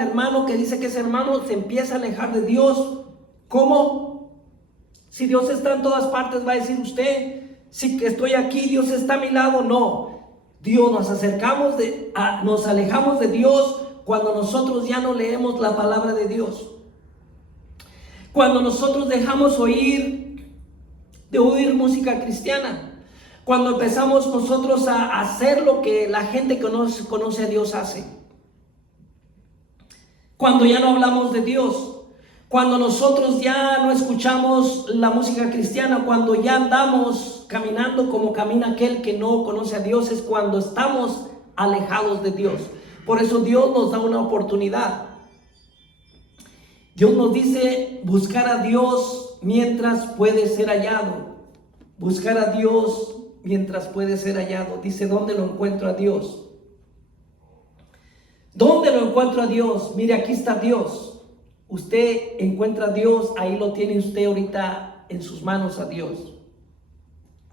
hermano que dice que es hermano, se empieza a alejar de Dios. ¿Cómo? Si Dios está en todas partes, va a decir usted, si estoy aquí, Dios está a mi lado. No, Dios nos alejamos de Dios cuando nosotros ya no leemos la palabra de Dios. Cuando nosotros dejamos de oír música cristiana. Cuando empezamos nosotros a hacer lo que la gente que conoce a Dios hace. Cuando ya no hablamos de Dios, cuando nosotros ya no escuchamos la música cristiana, cuando ya andamos caminando como camina aquel que no conoce a Dios, es cuando estamos alejados de Dios. Por eso Dios nos da una oportunidad. Dios nos dice buscar a Dios mientras puede ser hallado. Buscar a Dios mientras puede ser hallado. Dice, ¿dónde lo encuentro a Dios? ¿Dónde lo encuentro a Dios? Mire, aquí está Dios. Usted encuentra a Dios, ahí lo tiene usted ahorita en sus manos a Dios.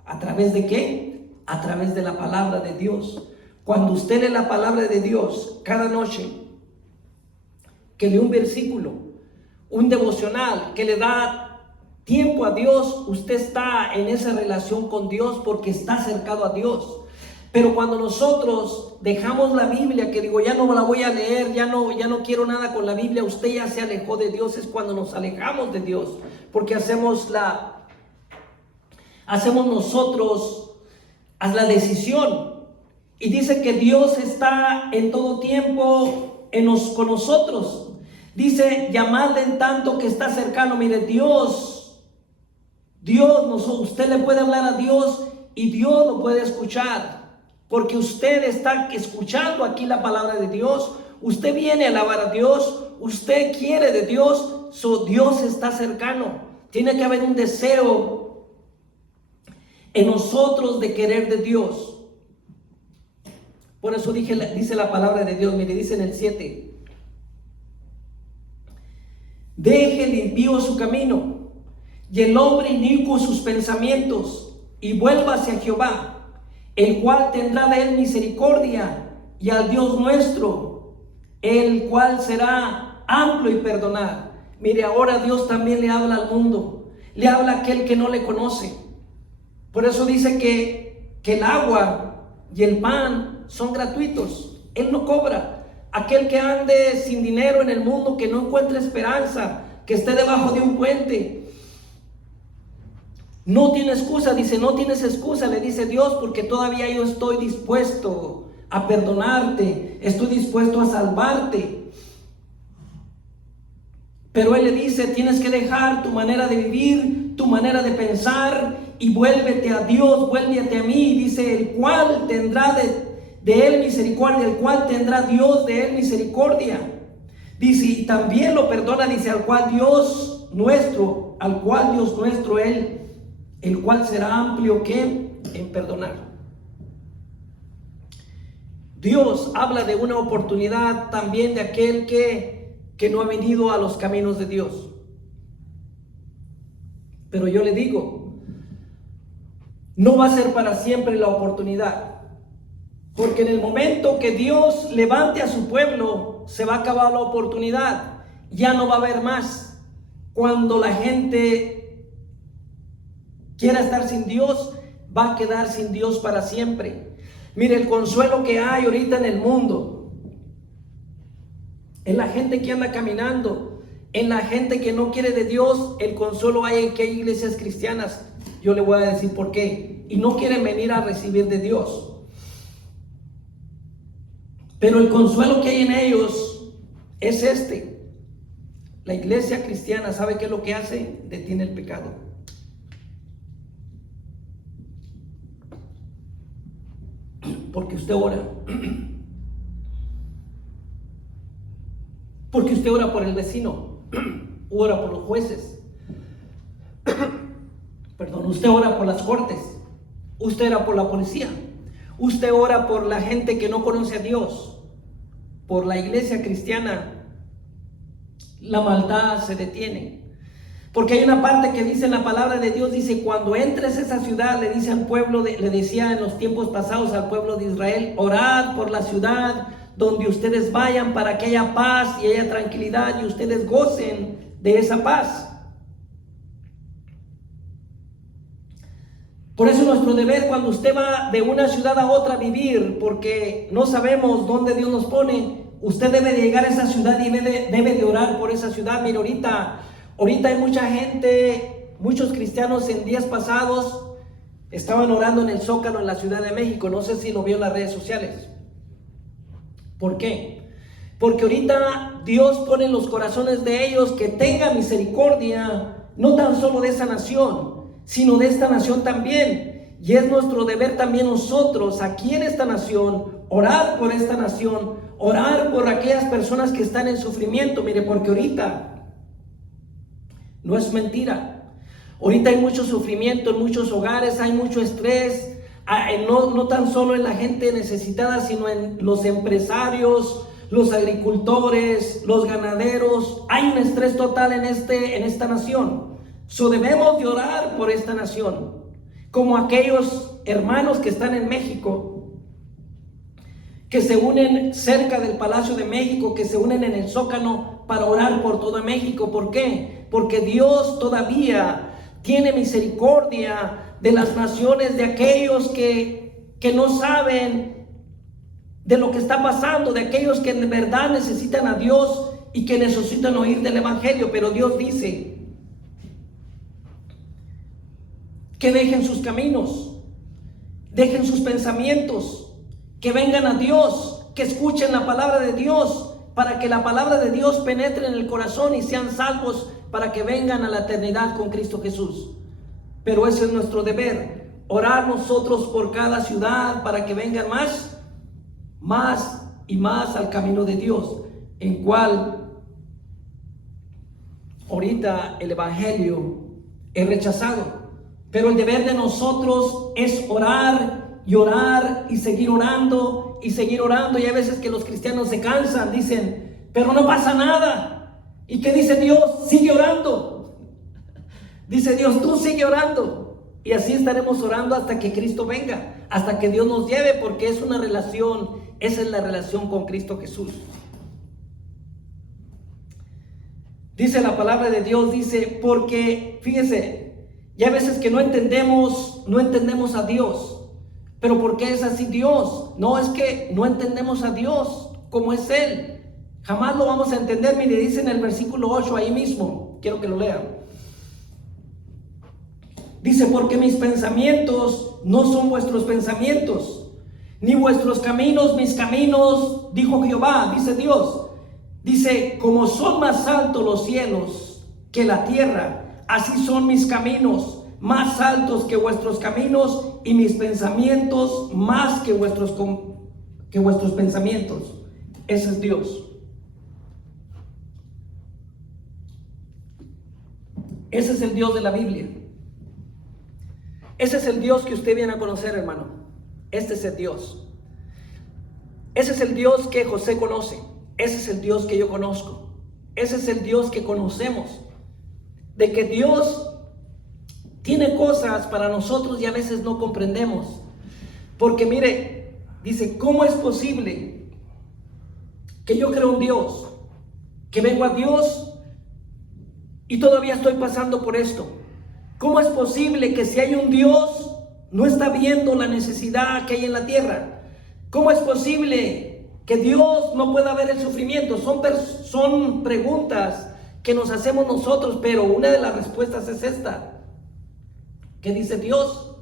¿A través de qué? A través de la palabra de Dios. Cuando usted lee la palabra de Dios cada noche, que lee un versículo, un devocional, que le da tiempo a Dios, usted está en esa relación con Dios porque está acercado a Dios. Pero cuando nosotros dejamos la Biblia, que digo, ya no la voy a leer, ya no quiero nada con la Biblia, usted ya se alejó de Dios, es cuando nos alejamos de Dios, porque hacemos nosotros la decisión. Y dice que Dios está en todo tiempo con nosotros. Dice, llamadle en tanto que está cercano. Mire, usted le puede hablar a Dios y Dios lo puede escuchar. Porque usted está escuchando aquí la palabra de Dios. Usted viene a alabar a Dios. Usted quiere de Dios. Dios está cercano. Tiene que haber un deseo en nosotros de querer de Dios. Por eso dice la palabra de Dios, mire, dice en el 7. Deje el impío su camino y el hombre inicuo sus pensamientos, y vuelva hacia Jehová, el cual tendrá de él misericordia, y al Dios nuestro, el cual será amplio y perdonar. Mire, ahora Dios también le habla al mundo, le habla a aquel que no le conoce. Por eso dice que el agua y el pan son gratuitos, Él no cobra. Aquel que ande sin dinero en el mundo, que no encuentre esperanza, que esté debajo de un puente, no tiene excusa. Dice, no tienes excusa, le dice Dios, porque todavía yo estoy dispuesto a perdonarte, estoy dispuesto a salvarte. Pero Él le dice, tienes que dejar tu manera de vivir, tu manera de pensar, y vuélvete a Dios, vuélvete a mí. Dice, el cual tendrá de él misericordia, el cual tendrá Dios de él misericordia. Dice, y también lo perdona, dice, al cual Dios nuestro, él, el cual será amplio que en perdonar. Dios habla de una oportunidad también de aquel que no ha venido a los caminos de Dios. Pero yo le digo, no va a ser para siempre la oportunidad. Porque en el momento que Dios levante a su pueblo, se va a acabar la oportunidad. Ya no va a haber más. Cuando la gente quiera estar sin Dios, va a quedar sin Dios para siempre. Mire, el consuelo que hay ahorita en el mundo, en la gente que anda caminando, en la gente que no quiere de Dios, el consuelo hay en que hay iglesias cristianas. Yo le voy a decir por qué. Y no quieren venir a recibir de Dios. Pero el consuelo que hay en ellos es este. La iglesia cristiana, ¿sabe qué es lo que hace? Detiene el pecado. Porque usted ora. Porque usted ora por el vecino. Ora por los jueces. Perdón, usted ora por las cortes. Usted ora por la policía. Usted ora por la gente que no conoce a Dios. Por la iglesia cristiana, la maldad se detiene. Porque hay una parte que dice en la palabra de Dios, dice, cuando entres a esa ciudad, le dice al pueblo, le decía en los tiempos pasados al pueblo de Israel, orad por la ciudad donde ustedes vayan para que haya paz y haya tranquilidad y ustedes gocen de esa paz. Por eso nuestro deber cuando usted va de una ciudad a otra a vivir, porque no sabemos dónde Dios nos pone, usted debe de llegar a esa ciudad y debe de orar por esa ciudad. Mire, ahorita hay mucha gente, muchos cristianos en días pasados estaban orando en el Zócalo en la Ciudad de México. No sé si lo vio en las redes sociales. ¿Por qué? Porque ahorita Dios pone en los corazones de ellos que tenga misericordia, no tan solo de esa nación, sino de esta nación también. Y es nuestro deber también nosotros aquí en esta nación, orar por esta nación, orar por aquellas personas que están en sufrimiento. Mire, porque ahorita no es mentira. Ahorita hay mucho sufrimiento en muchos hogares, hay mucho estrés, no tan solo en la gente necesitada, sino en los empresarios, los agricultores, los ganaderos. Hay un estrés total en esta nación. Debemos de orar por esta nación, como aquellos hermanos que están en México, que se unen cerca del Palacio de México, que se unen en el Zócalo para orar por todo México. ¿Por qué? Porque Dios todavía tiene misericordia de las naciones, de aquellos que no saben de lo que está pasando, de aquellos que en verdad necesitan a Dios y que necesitan oír del Evangelio. Pero Dios dice que dejen sus caminos, dejen sus pensamientos, que vengan a Dios, que escuchen la palabra de Dios, para que la palabra de Dios penetre en el corazón y sean salvos, para que vengan a la eternidad con Cristo Jesús. Pero ese es nuestro deber, orar nosotros por cada ciudad para que vengan más y más al camino de Dios, en cual ahorita el Evangelio es rechazado. Pero el deber de nosotros es orar y orar y seguir orando y seguir orando. Y hay veces que los cristianos se cansan, dicen, pero no pasa nada. ¿Y qué dice Dios? Sigue orando. Dice Dios, tú sigue orando. Y así estaremos orando hasta que Cristo venga, hasta que Dios nos lleve, porque es una relación, esa es la relación con Cristo Jesús. Dice la palabra de Dios, dice, porque, fíjese, ya hay veces que no entendemos a Dios. Pero ¿por qué es así Dios? No, es que no entendemos a Dios como es Él. Jamás lo vamos a entender. Mire, dice en el versículo 8 ahí mismo, quiero que lo lean. Dice, porque mis pensamientos no son vuestros pensamientos, ni vuestros caminos mis caminos, dijo Jehová, dice Dios. Dice, como son más altos los cielos que la tierra, así son mis caminos más altos que vuestros caminos, y mis pensamientos más que vuestros pensamientos. Ese es Dios. Ese es el Dios de la Biblia. Ese es el Dios que usted viene a conocer, hermano. Este es el Dios. Ese es el Dios que José conoce. Ese es el Dios que yo conozco. Ese es el Dios que conocemos. De que Dios tiene cosas para nosotros y a veces no comprendemos. Porque mire, dice, ¿cómo es posible que yo creo en Dios? Que vengo a Dios y todavía estoy pasando por esto. ¿Cómo es posible que si hay un Dios no está viendo la necesidad que hay en la tierra? ¿Cómo es posible que Dios no pueda ver el sufrimiento? Son preguntas que nos hacemos nosotros, pero una de las respuestas es esta. ¿Qué dice Dios?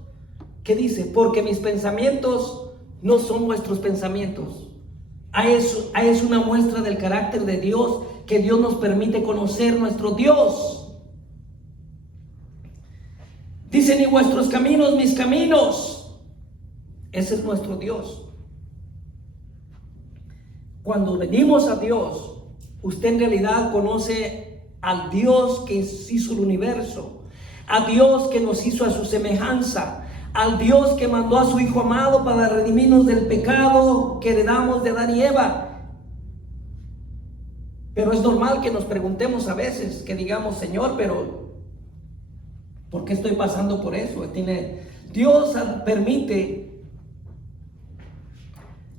¿Qué dice? Porque mis pensamientos no son vuestros pensamientos. Es una muestra del carácter de Dios, que Dios nos permite conocer nuestro Dios. Dice, ni vuestros caminos mis caminos. Ese es nuestro Dios. Cuando venimos a Dios, usted en realidad conoce al Dios que hizo el universo, a Dios que nos hizo a su semejanza, al Dios que mandó a su Hijo amado para redimirnos del pecado que heredamos de Adán y Eva. Pero es normal que nos preguntemos a veces, que digamos, Señor, pero ¿por qué estoy pasando por eso? Dios permite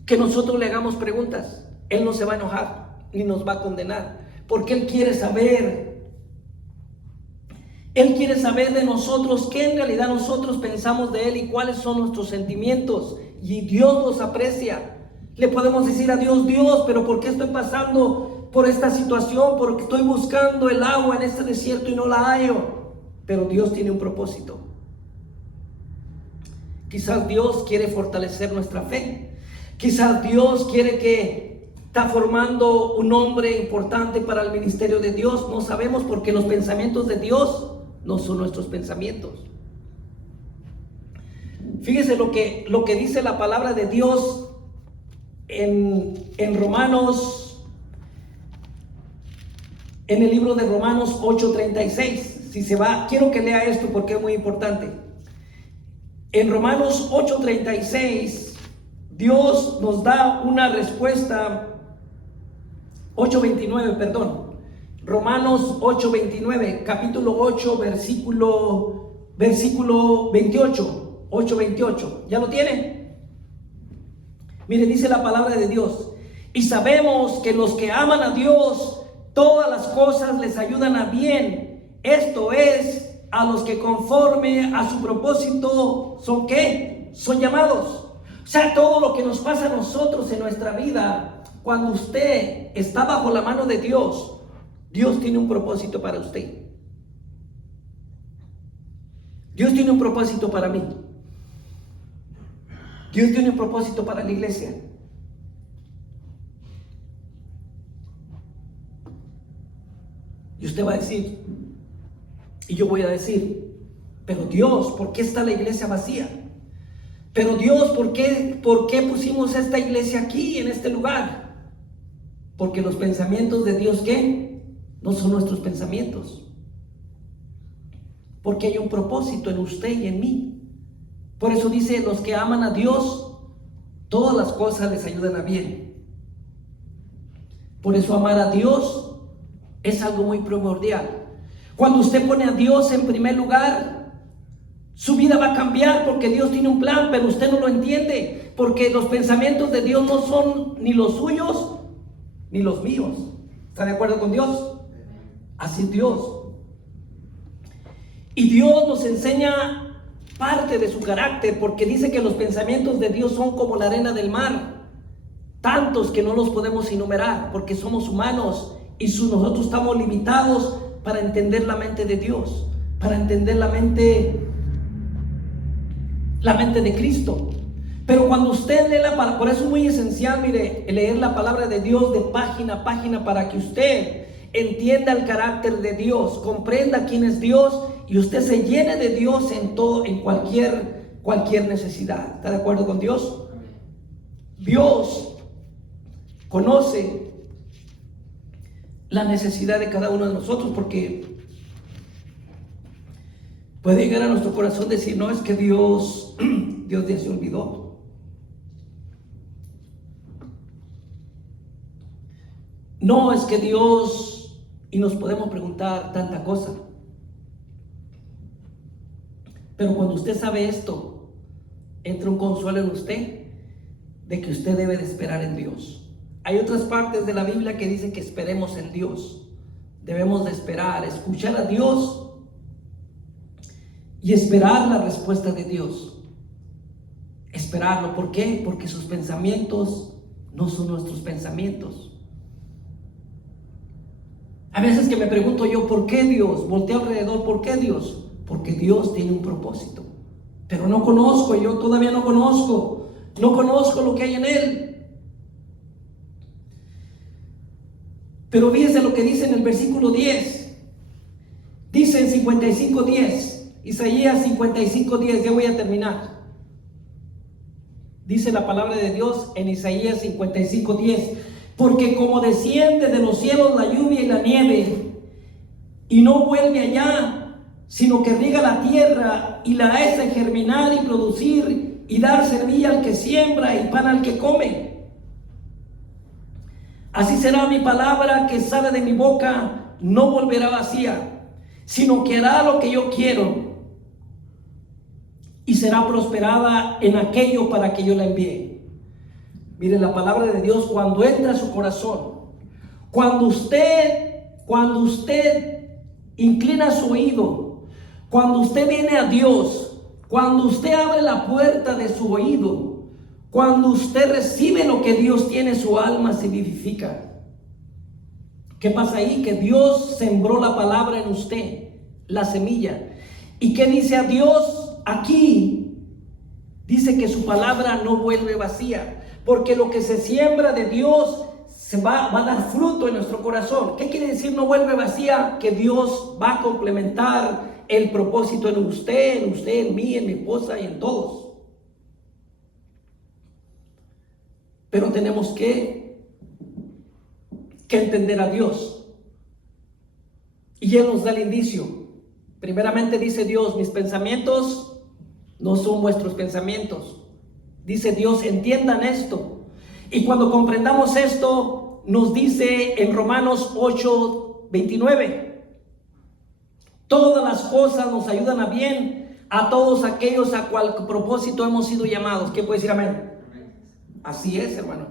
que nosotros le hagamos preguntas. Él no se va a enojar ni nos va a condenar, porque Él quiere saber de nosotros qué en realidad nosotros pensamos de Él y cuáles son nuestros sentimientos, y Dios los aprecia. Le podemos decir a Dios, Dios, pero ¿por qué estoy pasando por esta situación? Porque estoy buscando el agua en este desierto y no la hallo. Pero Dios tiene un propósito. Quizás Dios quiere fortalecer nuestra fe. Quizás Dios quiere está formando un hombre importante para el ministerio de Dios. No sabemos, porque los pensamientos de Dios no son nuestros pensamientos. Fíjese lo que dice la palabra de Dios en Romanos, en el libro de Romanos 8:36. Si se va, quiero que lea esto porque es muy importante. En Romanos 8:36, Dios nos da una respuesta. 8:29, perdón. Romanos 8:29, capítulo 8, versículo 28. 8:28. ¿Ya lo tiene? Mire, dice la palabra de Dios: y sabemos que los que aman a Dios, todas las cosas les ayudan a bien. Esto es, a los que conforme a su propósito son ¿qué? Son llamados. O sea, todo lo que nos pasa a nosotros en nuestra vida, cuando usted está bajo la mano de Dios, Dios tiene un propósito para usted. Dios tiene un propósito para mí. Dios tiene un propósito para la iglesia. Y usted va a decir, y yo voy a decir, pero Dios, ¿por qué está la iglesia vacía? Pero Dios, ¿por qué pusimos esta iglesia aquí, en este lugar? Porque los pensamientos de Dios, ¿qué? No son nuestros pensamientos. porque hay un propósito en usted y en mí. Por eso dice, los que aman a Dios, todas las cosas les ayudan a bien. Por eso amar a Dios es algo muy primordial. Cuando usted pone a Dios en primer lugar, su vida va a cambiar porque Dios tiene un plan, pero usted no lo entiende, porque los pensamientos de Dios no son ni los suyos ni los míos. ¿Está de acuerdo con Dios? Así es Dios. Y Dios nos enseña parte de su carácter, porque dice que los pensamientos de Dios son como la arena del mar, tantos que no los podemos enumerar, porque somos humanos y nosotros estamos limitados para entender la mente de Dios, para entender la mente de Cristo. Pero cuando usted lee la palabra, por eso es muy esencial, mire, leer la palabra de Dios de página a página, para que usted entienda el carácter de Dios, comprenda quién es Dios, y usted se llene de Dios en todo, en cualquier necesidad. ¿Está de acuerdo con Dios? Dios conoce la necesidad de cada uno de nosotros, porque puede llegar a nuestro corazón decir, no, es que Dios ya se olvidó. No, es que Dios, y nos podemos preguntar tanta cosa. Pero cuando usted sabe esto, entra un consuelo en usted de que usted debe de esperar en Dios. Hay otras partes de la Biblia que dicen que esperemos en Dios. Debemos de esperar, escuchar a Dios y esperar la respuesta de Dios. Esperarlo, ¿por qué? Porque sus pensamientos no son nuestros pensamientos. A veces que me pregunto yo, ¿por qué Dios? Volteo alrededor, ¿por qué Dios? Porque Dios tiene un propósito. Pero no conozco, yo todavía no conozco lo que hay en Él. Pero fíjense lo que dice en el versículo 10. Dice en 55:10, Isaías 55:10, ya voy a terminar. Dice la palabra de Dios en Isaías 55:10, porque como desciende de los cielos la lluvia y la nieve, y no vuelve allá, sino que riega la tierra y la hace germinar y producir y dar semilla al que siembra y pan al que come, así será mi palabra que sale de mi boca, no volverá vacía, sino que hará lo que yo quiero y será prosperada en aquello para que yo la envíe. Mire, la palabra de Dios cuando entra a su corazón, cuando usted inclina su oído, cuando usted viene a Dios, cuando usted abre la puerta de su oído, cuando usted recibe lo que Dios tiene, su alma se vivifica. ¿Qué pasa ahí? Que Dios sembró la palabra en usted, la semilla. ¿Y qué dice a Dios aquí? Dice que su palabra no vuelve vacía, porque lo que se siembra de Dios va a dar fruto en nuestro corazón. ¿Qué quiere decir no vuelve vacía? Que Dios va a complementar el propósito en usted, en mí, en mi esposa y en todos. Pero tenemos que entender a Dios. Y Él nos da el indicio. Primeramente dice Dios, mis pensamientos no son vuestros pensamientos. Dice Dios, entiendan esto. Y cuando comprendamos esto, nos dice en Romanos 8:29, todas las cosas nos ayudan a bien a todos aquellos a cual propósito hemos sido llamados. ¿Quién puede decir amén? Así es, hermano.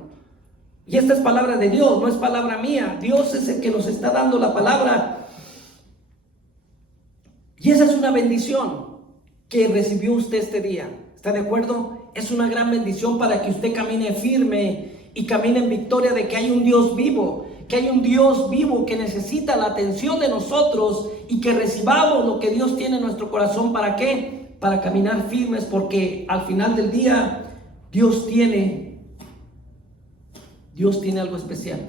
Y esta es palabra de Dios, no es palabra mía. Dios es el que nos está dando la palabra. Y esa es una bendición que recibió usted este día. ¿Está de acuerdo? Es una gran bendición para que usted camine firme y camine en victoria de que hay un Dios vivo, que necesita la atención de nosotros y que recibamos lo que Dios tiene en nuestro corazón. ¿Para qué? Para caminar firmes, porque al final del día Dios tiene algo especial.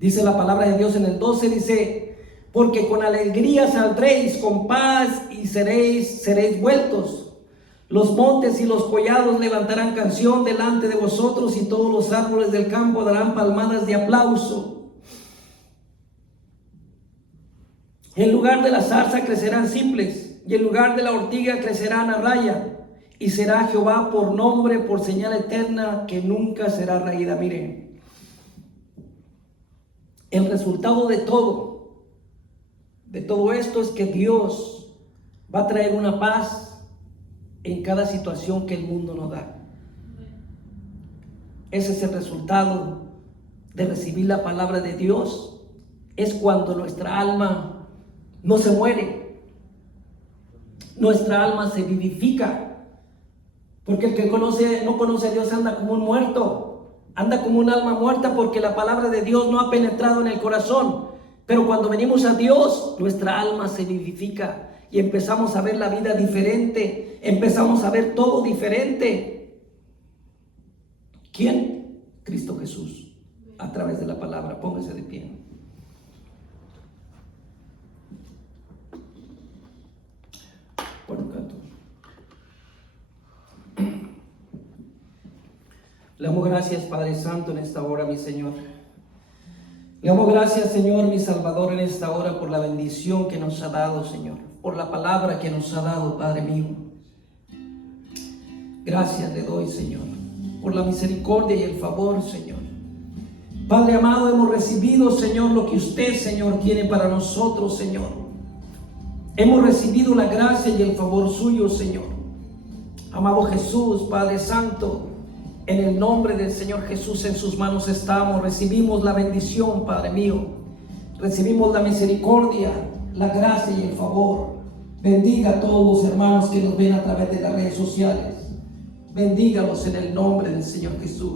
Dice la palabra de Dios en el 12, dice, porque con alegría saldréis, con paz y seréis vueltos. Los montes y los collados levantarán canción delante de vosotros, y todos los árboles del campo darán palmadas de aplauso. En lugar de la zarza crecerán cipres, y en lugar de la ortiga crecerá raya, y será Jehová por nombre, por señal eterna, que nunca será raída. Miren, el resultado de todo esto es que Dios va a traer una paz en cada situación que el mundo nos da. Ese es el resultado de recibir la palabra de Dios. Es cuando nuestra alma no se muere, nuestra alma se vivifica, porque el que no conoce a Dios anda como un muerto, anda como un alma muerta, porque la palabra de Dios no ha penetrado en el corazón. Pero cuando venimos a Dios, nuestra alma se vivifica y empezamos a ver la vida diferente, empezamos a ver todo diferente. ¿Quién? Cristo Jesús, a través de la palabra. Póngase de pie. Bueno, canto. Le damos gracias, Padre Santo, en esta hora, mi Señor. Le damos gracias, Señor, mi Salvador, en esta hora por la bendición que nos ha dado, Señor, por la palabra que nos ha dado, Padre mío. Gracias le doy, Señor, por la misericordia y el favor, Señor. Padre amado, hemos recibido, Señor, lo que usted, Señor, tiene para nosotros, Señor. Hemos recibido la gracia y el favor suyo, Señor. Amado Jesús, Padre Santo, en el nombre del Señor Jesús, en sus manos estamos. Recibimos la bendición, Padre mío. Recibimos la misericordia, la gracia y el favor. Bendiga a todos los hermanos que nos ven a través de las redes sociales. Bendígalos en el nombre del Señor Jesús.